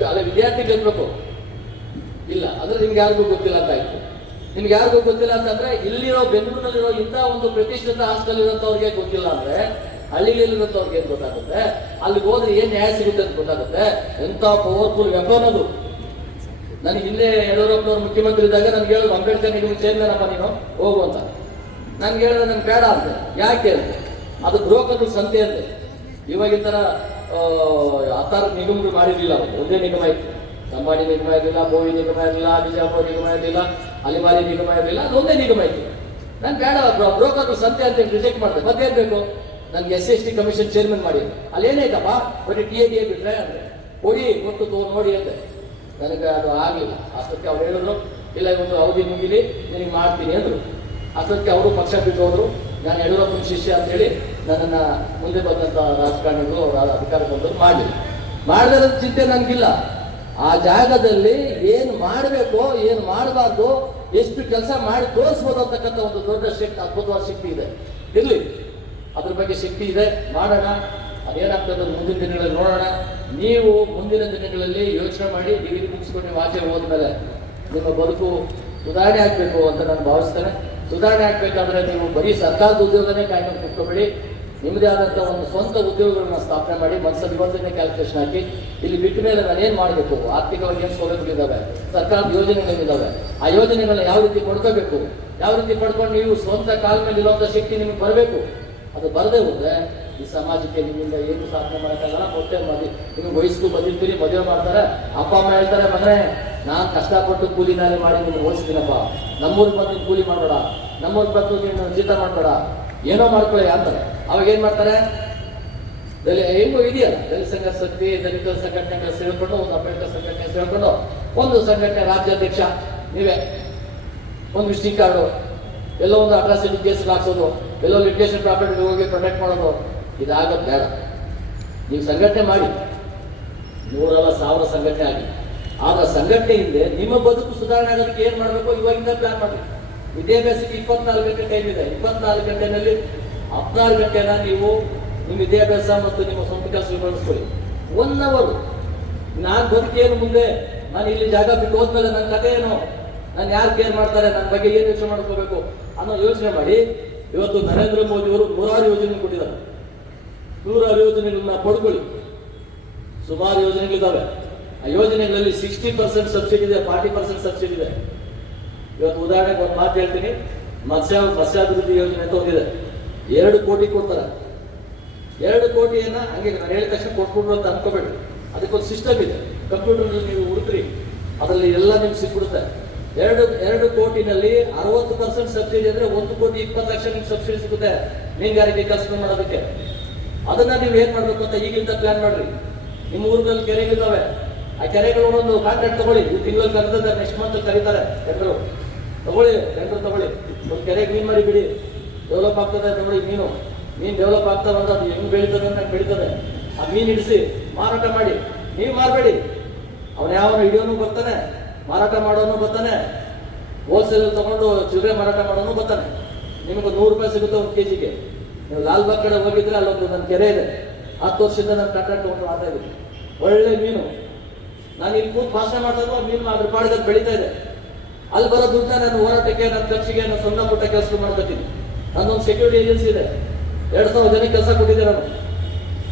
ಅಲ್ಲ, ವಿದ್ಯಾರ್ಥಿ ಗೆಲ್ಬೇಕು. ಇಲ್ಲ ಅಂದ್ರೆ ನಿಮ್ಗೆ ಯಾರಿಗೂ ಗೊತ್ತಿಲ್ಲ ಅಂತ ಆಯ್ತು. ನಿಮ್ಗೆ ಯಾರಿಗೂ ಗೊತ್ತಿಲ್ಲ ಅಂತಂದ್ರೆ ಇಲ್ಲಿರೋ ಬೆಂಗಳೂರಿನಲ್ಲಿರೋ ಇಂಥ ಒಂದು ಪ್ರತಿಷ್ಠಿತ ಹಾಸ್ಟೆಲ್ ಇರೋಂಥವ್ರಿಗೆ ಗೊತ್ತಿಲ್ಲ ಅಂದ್ರೆ ಹಳ್ಳಿಯಲ್ಲಿರೋಂಥವ್ರಿಗೆ ಏನ್ ಗೊತ್ತಾಗುತ್ತೆ? ಅಲ್ಲಿಗೆ ಹೋದ್ರೆ ಏನ್ ನ್ಯಾಯ ಸಿಗುತ್ತೆ ಅಂತ ಗೊತ್ತಾಗುತ್ತೆ. ಎಂತ ಪವರ್ಫುಲ್ ವೆಪನ್ ಅದು. ನನಗೆ ಇಲ್ಲೇ ಯಡಿಯೂರಪ್ಪನವ್ರು ಮುಖ್ಯಮಂತ್ರಿ ಇದ್ದಾಗ ನನ್ಗೆ ಹೇಳಿದ್ರು, ಅಂಬೇಡ್ಕರ್ ನಿಗಮ ಚೇರ್ಮನ್ ಅಪ್ಪ ನೀನು ಹೋಗು ಅಂತ. ನನ್ಗೆ ಹೇಳಿದ್ರೆ ನನ್ಗೆ ಬೇಡ ಅಂತ. ಯಾಕೆ ಅಂತ? ಅದು ಬ್ರೋಕರ್ ಸಂತೆ ಅಂತೆ. ಇವಾಗ ಈ ತರ 16 ನಿಗಮಗಳು ಮಾಡಿರ್ಲಿಲ್ಲ. ಒಂದೇ ನಿಗಮ ಇತ್ತು. ಸಂಬಾಡಿ ನಿಗಮ ಇರಲಿಲ್ಲ, ಬೋವಿ ನಿಗಮ ಇರಲಿಲ್ಲ, ಬಿಜಾಪುರ ನಿಗಮ ಇರಲಿಲ್ಲ, ಅಲಿಮಾರಿ ನಿಗಮ ಇರಲಿಲ್ಲ. ಅದು ಒಂದೇ ನಿಗಮ ಇತ್ತು. ನಾನು ಬೇಡ, ಬ್ರೋಕರ್ ಸಂತೆ ಅಂತ ರಿಜೆಕ್ಟ್ ಮಾಡಿದೆ. ಮತ್ತೇನ್ ಬೇಕು? ನನ್ಗೆ SC ಕಮಿಷನ್ ಚೇರ್ಮನ್ ಮಾಡಿ. ಅಲ್ಲಿ ಏನಾಯ್ತಪ್ಪ, ಬರೀ TADA ಬಿಟ್ರೆ ಅಂದ್ರೆ ಕೊಡಿ, ಕೊಟ್ಟು ನೋಡಿ ಅಂತೆ. ನನಗೆ ಅದು ಆಗಲಿಲ್ಲ. ಅಷ್ಟೊತ್ತಿಗೆ ಅವ್ರು ಹೇಳಿದ್ರು, ಇಲ್ಲ ಇವತ್ತು ಅವಧಿ ಮುಗಿಲಿ, ನಿನಗೆ ಮಾಡ್ತೀನಿ ಅಂದ್ರು. ಅಷ್ಟೊತ್ತಿಗೆ ಅವರು ಪಕ್ಷ ಬಿಟ್ಟು ಹೋದ್ರು. ನಾನು ಯಡಿಯೂರಪ್ಪನ ಶಿಷ್ಯ ಅಂತ ಹೇಳಿ ನನ್ನನ್ನ ಮುಂದೆ ಬಂದಂತ ರಾಜಕಾರಣಿಗಳು ಅವರ ಅಧಿಕಾರ ಬಂದವರು ಮಾಡಿದ ಚಿಂತೆ ನನಗಿಲ್ಲ. ಆ ಜಾಗದಲ್ಲಿ ಏನು ಮಾಡಬೇಕು, ಏನು ಮಾಡಬಾರ್ದು, ಎಷ್ಟು ಕೆಲಸ ಮಾಡಿ ತೋರಿಸ್ಬೋದು ಅಂತಕ್ಕಂಥ ಒಂದು ದೊಡ್ಡ ಶಕ್ತಿ, ಅದ್ಭುತವಾದ ಶಕ್ತಿ ಇದೆ. ಇರ್ಲಿ, ಅದ್ರ ಬಗ್ಗೆ ಶಕ್ತಿ ಇದೆ, ಮಾಡೋಣ. ಅದೇನಾಗ್ತದೆ ಮುಂದಿನ ದಿನಗಳಲ್ಲಿ ನೋಡೋಣ. ನೀವು ಮುಂದಿನ ದಿನಗಳಲ್ಲಿ ಯೋಚನೆ ಮಾಡಿ ಡಿಗ್ರಿ ಮುಗಿಸ್ಕೊಂಡು ನೀವು ಆಚೆ ಹೋದ್ಮೇಲೆ ನಿಮ್ಮ ಬದುಕು ಸುಧಾರಣೆ ಆಗಬೇಕು ಅಂತ ನಾನು ಭಾವಿಸ್ತೇನೆ. ಸುಧಾರಣೆ ಆಗಬೇಕಾದ್ರೆ ನೀವು ಬರೀ ಸರ್ಕಾರದ ಉದ್ಯೋಗನೇ ಕಾಯ್ಕೊಂಡು ಕುತ್ಕೊಬೇಡಿ. ನಿಮ್ಮದೇ ಆದಂಥ ಒಂದು ಸ್ವಂತ ಉದ್ಯೋಗಗಳನ್ನ ಸ್ಥಾಪನೆ ಮಾಡಿ ಮನಸ್ಸಲ್ಲಿ ಇವತ್ತನ್ನೇ ಕ್ಯಾಲ್ಕುಲೇಷನ್ ಹಾಕಿ ಇಲ್ಲಿ ಬಿಟ್ಟ ಮೇಲೆ ನಾನು ಏನು ಮಾಡಬೇಕು, ಆರ್ಥಿಕವಾಗಿ ಏನು ಸೌಲಭ್ಯಗಳಿದ್ದಾವೆ, ಸರ್ಕಾರದ ಯೋಜನೆಗಳಿದ್ದಾವೆ, ಆ ಯೋಜನೆಗಳನ್ನ ಯಾವ ರೀತಿ ಪಡ್ಕೋಬೇಕು, ಯಾವ ರೀತಿ ಪಡ್ಕೊಂಡು ನೀವು ಸ್ವಂತ ಕಾಲ ಮೇಲೆ ಇರುವಂಥ ಶಕ್ತಿ ನಿಮಗೆ ಬರಬೇಕು. ಅದು ಬರದೇ ಹೋದ್ರೆ ಈ ಸಮಾಜಕ್ಕೆ ನಿಮ್ಮಿಂದ ಏನು ಸಾಧನೆ ಮಾಡೋಕ್ಕಾಗಲ್ಲ. ಹೊಟ್ಟೆ ನಿಮಗೆ ವಯಸ್ಸು ಬಂದಿರ್ತೀರಿ, ಮದುವೆ ಮಾಡ್ತಾರೆ, ಅಪ್ಪ ಅಮ್ಮ ಹೇಳ್ತಾರೆ, ಮಗನೇ ನಾನು ಕಷ್ಟಪಟ್ಟು ಕೂಲಿ ನಾಲಿ ಮಾಡಿ ನಿಮ್ಗೆ ಓದಿಸ್ತೀನಪ್ಪ, ನಮ್ಮೂರಿಗೆ ಬಂದು ಕೂಲಿ ಮಾಡಬೇಡ, ನಮ್ಮೂರಿಗೆ ಬಂದು ನೀನು ಜೀತ ಮಾಡಬೇಡ, ಏನೋ ಮಾಡ್ಕೊಳ್ಳಿ ಅಂತಾರೆ. ಅವಾಗ ಏನ್ ಮಾಡ್ತಾರೆ? ಹೆಂಗೋ ಇದೆಯಲ್ಲ, ದಲಿತ ಸಂಘ ಶಕ್ತಿ, ದಲಿತ ಸಂಘಟನೆಗಳ ಸೇರ್ಕೊಂಡು, ಒಂದು ಅಂಬೇಡ್ಕರ್ ಸಂಘಟನೆ ಸೇರ್ಕೊಂಡು ಒಂದು ಸಂಘಟನೆ ರಾಜ್ಯಾಧ್ಯಕ್ಷ ನೀವೇ, ಒಂದು ವಿಸಿಟಿಂಗ್ ಕಾರ್ಡು, ಎಲ್ಲೋ ಒಂದು ಅಟ್ರಾಸಿಟಿ ಕೇಸ್ ಹಾಕ್ಸೋದು, ಎಲ್ಲೋ ಲಿಟಿಗೇಷನ್ ಪ್ರಾಪರ್ಟಿ ಹೋಗಿ ಪ್ರೊಟೆಕ್ಟ್ ಮಾಡೋದು, ಇದಾಗೋದು ಬೇಡ. ನೀವು ಸಂಘಟನೆ ಮಾಡಿ, 100,000 ಸಂಘಟನೆ ಆಗಿ, ಆಗ ಸಂಘಟನೆ ಹಿಂದೆ ನಿಮ್ಮ ಬದುಕು ಸುಧಾರಣೆ ಆಗೋದಕ್ಕೆ ಏನ್ ಮಾಡಬೇಕು ಇವಾಗಿಂದ ಪ್ಲಾನ್ ಮಾಡಿ. ವಿದ್ಯಾಭ್ಯಾಸಕ್ಕೆ 24 ಗಂಟೆ ಟೈಮ್ ಇದೆ. 24 ಗಂಟೆನಲ್ಲಿ 16 ಗಂಟೆನ ನೀವು ನಿಮ್ಮ ವಿದ್ಯಾಭ್ಯಾಸ ಮತ್ತು ನಿಮ್ಮ ಸ್ವಂತ ಕೆಲಸಗಳು ಬಳಸ್ಕೊಳ್ಳಿ. 1 ಅವರ್ ನಾನು ಬದುಕೇನು ಮುಂದೆ, ನಾನು ಇಲ್ಲಿ ಜಾಗ ಬಿಟ್ಟು ಹೋದ್ಮೇಲೆ ನನ್ನ ಕಥೆ ಏನು, ನಾನು ಯಾರು ಕೇರ್ ಮಾಡ್ತಾರೆ, ನನ್ನ ಬಗ್ಗೆ ಏನು ಯೋಚನೆ ಮಾಡ್ಕೋಬೇಕು ಅನ್ನೋ ಯೋಚನೆ ಮಾಡಿ. ಇವತ್ತು ನರೇಂದ್ರ ಮೋದಿ ಅವರು 100 ಯೋಜನೆ ಕೊಟ್ಟಿದ್ದಾರೆ. 100 ಯೋಜನೆಗಳನ್ನ ಪಡ್ಕೊಳ್ಳಿ. ಸುಮಾರು ಯೋಜನೆಗಳಿದ್ದಾವೆ. ಆ ಯೋಜನೆಗಳಲ್ಲಿ 60% ಸಬ್ಸಿಡಿ ಇದೆ, 40% ಸಬ್ಸಿಡಿ ಇದೆ. ಇವತ್ತು ಉದಾಹರಣೆಗೆ ಒಂದು ಮಾತು ಹೇಳ್ತೀನಿ. ಮತ್ಸ್ಯಾಭಿವೃದ್ಧಿ ಯೋಜನೆ ಅಂತ ಒಂದಿದೆ. 2 ಕೋಟಿ ಕೊಡ್ತಾರೆ. 2 ಕೋಟಿಯನ್ನ ಹಂಗೆ ನಾನು ಹೇಳಿದ ತಕ್ಷಣ ಕೊಟ್ಬಿಡ್ರು ಅಂತ ಅನ್ಕೋಬೇಡಿ. ಅದಕ್ಕೊಂದು ಸಿಸ್ಟಮ್ ಇದೆ. ಕಂಪ್ಯೂಟರ್ನಲ್ಲಿ ನೀವು ಹುಡುಕ್ರಿ, ಅದರಲ್ಲಿ ಎಲ್ಲ ನಿಮ್ಗೆ ಸಿಕ್ಬಿಡುತ್ತೆ. 2 ಕೋಟಿನಲ್ಲಿ 60% ಸಬ್ಸಿಡಿ ಅಂದ್ರೆ 1,20,00,000 ನಿಮ್ಗೆ ಸಬ್ಸಿಡಿ ಸಿಗುತ್ತೆ ಮೀನುಗಾರಿಕೆ ಕೆಲಸ ಮಾಡೋದಕ್ಕೆ. ಅದನ್ನ ನೀವು ಏನ್ ಮಾಡ್ಬೇಕು ಅಂತ ಈಗಿಂದ ಪ್ಲಾನ್ ಮಾಡ್ರಿ. ನಿಮ್ಮ ಊರಿನಲ್ಲಿ ಕೆರೆಗಳಿದ್ದಾವೆ, ಆ ಕೆರೆಗಳು ಒಂದೊಂದು ಕಾಂಟ್ರಾಕ್ಟ್ ತಗೊಳ್ಳಿ. ಈ ತಿಂಗಳಲ್ಲಿ ಕರೆದಿದ್ದಾರೆ, ನೆಕ್ಸ್ಟ್ ಮಂತ್ ಕರೀತಾರೆ. ಟೆಂಡರ್ ತಗೊಳ್ಳಿ, ಒಂದು ಕೆರೆಗೆ ಮೀನು ಮಾಡಿ ಬಿಡಿ, ಡೆವಲಪ್ ಆಗ್ತದೆ. ನೋಡಿ, ಮೀನು ಡೆವಲಪ್ ಆಗ್ತದೆ ಅಂದ್ರೆ ಅದು ಹೆಂಗ್ ಬೆಳೀತದೆ ಅಂತ ಬೆಳೀತದೆ. ಆ ಮೀನು ಹಿಡಿಸಿ ಮಾರಾಟ ಮಾಡಿ. ನೀವು ಮಾರಬೇಡಿ, ಅವನ ಯಾವನು ಹಿಡಿಯೋನು ಬರ್ತಾನೆ, ಮಾರಾಟ ಮಾಡೋನು ಬರ್ತಾನೆ, ಹೋಲ್ಸೇಲ್ ತಗೊಂಡು ಚಿಲ್ಲರೆ ಮಾರಾಟ ಮಾಡೋನು ಬರ್ತಾನೆ. ನಿಮಗೆ 100 ರೂಪಾಯಿ ಸಿಗುತ್ತೆ 1 kgಗೆ. ನೀವು ಲಾಲ್ಬಾಗ್ ಕಡೆ ಹೋಗಿದ್ರೆ ಅಲ್ಲೊಂದು ನನ್ನ ಕೆರೆ ಇದೆ. 10 ವರ್ಷದಿಂದ ನಾನು ಕಾಂಟ್ರಾಕ್ಟ್ ತಗೊಂಡು ಮಾಡ್ತಾ ಇದ್ದೀನಿ. ಒಳ್ಳೆ ಮೀನು. ನಾನು ಇಲ್ಲಿ ಕೂತು ಭಾಷಣ ಮಾಡ್ತಾ ಇದ್ದ ಮೀನು ಅದ್ರ ಪಾಡಿಗೆ ಬೆಳೀತಾ ಇದೆ. ಅಲ್ಲಿ ಬರೋ ದುಡ್ಡ ನಾನು ಹೋರಾಟಕ್ಕೆ, ನನ್ನ ಖರ್ಚಿಗೆ, ನಾನು ಸಣ್ಣ ಪುಟ್ಟ ಕೆಲಸ ಮಾಡ್ಕೊತೀನಿ. ನನ್ನೊಂದು ಸೆಕ್ಯೂರಿಟಿ ಏಜೆನ್ಸಿ ಇದೆ. 2,000 ಜನಕ್ಕೆ ಕೆಲಸ ಕೊಟ್ಟಿದ್ದೆ ನಾನು.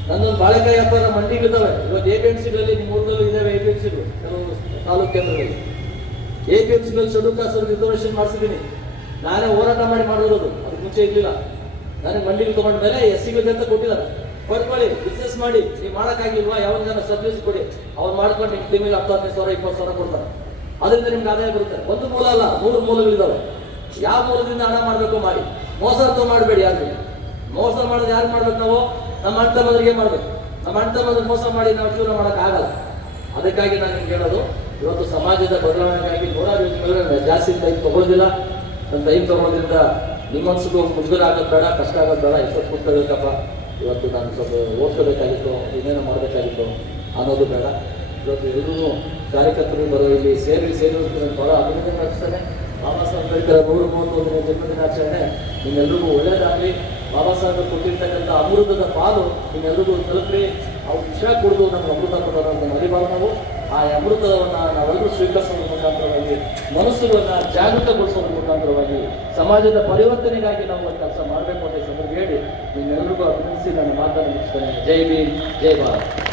ನನ್ನೊಂದು ಬಾಳೆಕಾಯಿ ವ್ಯಾಪಾರ ಮಂಡಿಗಳಿದ್ದಾವೆ. ಇವತ್ತು APMCಗಳಲ್ಲಿ ನಿಮ್ಮ ಊರಿನಲ್ಲೂ ಇದ್ದಾವೆ. APMCಗಳು ಕೆಲವು ತಾಲೂಕು ಕೇಂದ್ರಗಳಲ್ಲಿ APMCಗಳಲ್ಲಿ ಶೆಡ್ಯೂಲ್ ಕಾಸ್ಟ್ ರಿಸರ್ವೇಷನ್ ಮಾಡಿಸಿದ್ದೀನಿ. ನಾನೇ ಹೋರಾಟ ಮಾಡಿ ಮಾಡಿರೋದು. ಅದಕ್ಕೆ ಮುಂಚೆ ಇರಲಿಲ್ಲ. ನನಗೆ ಮಂಡಿಗೆ ತಗೊಂಡ ಮೇಲೆ SCಗಳಿಗೆ ಅಂತ ಕೊಟ್ಟಿದ್ದಾರೆ. ಪಡ್ಕೊಳ್ಳಿ, ಬಿಸ್ನೆಸ್ ಮಾಡಿ. ನೀವು ಮಾಡೋಕ್ಕಾಗಿಲ್ವಾ ಯಾವ ಜನ ಸರ್ವಿಸ್ ಕೊಡಿ, ಅವ್ರು ಮಾಡ್ಕೊಂಡು ನಿಮ್ಗೆ ತಿಂಗಳಿಗೆ 10,000 20,000 ಕೊಡ್ತಾರೆ. ಅದರಿಂದ ನಿಮ್ಗೆ ಆದಾಯ ಬರುತ್ತೆ. ಒಂದು ಮೂಲ ಅಲ್ಲ, 3 ಮೂಲಗಳಿದಾವೆ. ಯಾವ ಮೂಲದಿಂದ ಹಣ ಮಾಡಬೇಕು ಮಾಡಿ. ಮೋಸ ಅಂತೂ ಮಾಡಬೇಡಿ. ಯಾರು ಮೋಸ ಮಾಡೋದು ಯಾರು ಮಾಡ್ಬೇಕು? ನಾವು ನಮ್ಮ ಅಣ್ಣ ತಮ್ಮಂದ್ರಿಗೆ ಮಾಡ್ಬೇಕು. ನಮ್ಮ ಅಣ್ಣ ತಮ್ಮಂದ್ರಿಗೆ ಮೋಸ ಮಾಡಿ ನಾವು ಜೀವನ ಮಾಡೋಕ್ಕಾಗಲ್ಲ. ಅದಕ್ಕಾಗಿ ನಾನು ನಿಮ್ಗೆ ಹೇಳೋದು, ಇವತ್ತು ಸಮಾಜದ ಬದಲಾವಣೆಗಾಗಿ ನೂರಾರು ಯೋಜನೆಗಳು ಜಾಸ್ತಿ ಟೈಮ್ ತಗೊಳ್ಳೋದಿಲ್ಲ. ನನ್ನ ಟೈಮ್ ತಗೊಳ್ಳೋದ್ರಿಂದ ನಿಮ್ಮ ಮನಸ್ಸಿಗೂ ಮುಜುಗರ ಆಗೋದು ಬೇಡ, ಕಷ್ಟ ಆಗೋದು ಬೇಡ. ಎಷ್ಟೊತ್ತು ಕೂತ್ಕೋಬೇಕಪ್ಪ, ಇವತ್ತು ನಾನು ಸ್ವಲ್ಪ ಓದ್ಕೋಬೇಕಾಗಿತ್ತು, ಇನ್ನೇನೋ ಮಾಡಬೇಕಾಗಿತ್ತು ಅನ್ನೋದು ಬೇಡ. ಇವತ್ತು ಎಲ್ಲರೂ ಕಾರ್ಯಕರ್ತರು ಬರೋ ಇಲ್ಲಿ ಸೇರಿರೋದಕ್ಕೆ ಭಾಳ ಅಭಿನಂದನೆ ನಡೆಸ್ತಾನೆ. ಬಾಬಾ ಸಾಹೇಬ್ ಅಂಬೇಡ್ಕರ್ 131ನೇ ಜನ್ಮದಿನಾಚರಣೆ ನಿಮ್ಮೆಲ್ರಿಗೂ ಒಳ್ಳೆಯದಾಗಲಿ. ಬಾಬಾ ಸಾಹೇಬ್ ಕೊಟ್ಟಿರ್ತಕ್ಕಂಥ ಅಮೃತದ ಪಾಲು ನಿಮ್ಮೆಲ್ರಿಗೂ ತಲುಪಿ ಅವ್ರು ವಿಷ ಕುಡಿದು ನಮ್ಗೆ ಅಮೃತ ಕೊಡೋಣ ಅಂತ ಮರಿಬಾರ್ದು. ನಾವು ಆ ಅಮೃತವನ್ನು ನಾವೆಲ್ಲರೂ ಸ್ವೀಕರಿಸೋದ್ರ ಮುಖಾಂತರವಾಗಿ, ಮನಸ್ಸುಗಳನ್ನು ಜಾಗೃತಗೊಳಿಸೋದ್ರ ಮುಖಾಂತರವಾಗಿ ಸಮಾಜದ ಪರಿವರ್ತನೆಗಾಗಿ ನಾವು ಒಂದು ಕೆಲಸ ಮಾಡಬೇಕು ಅಂತ ಸಂದರ್ಭ ಹೇಳಿ ನಿಮ್ಮೆಲ್ಲರಿಗೂ ಅಭಿನಂದಿಸಿ ನನ್ನ ಮಾತನ್ನು ಮುಗಿಸ್ತೇನೆ. ಜೈ ಭೀಮ್, ಜೈ ಭಾರತ್.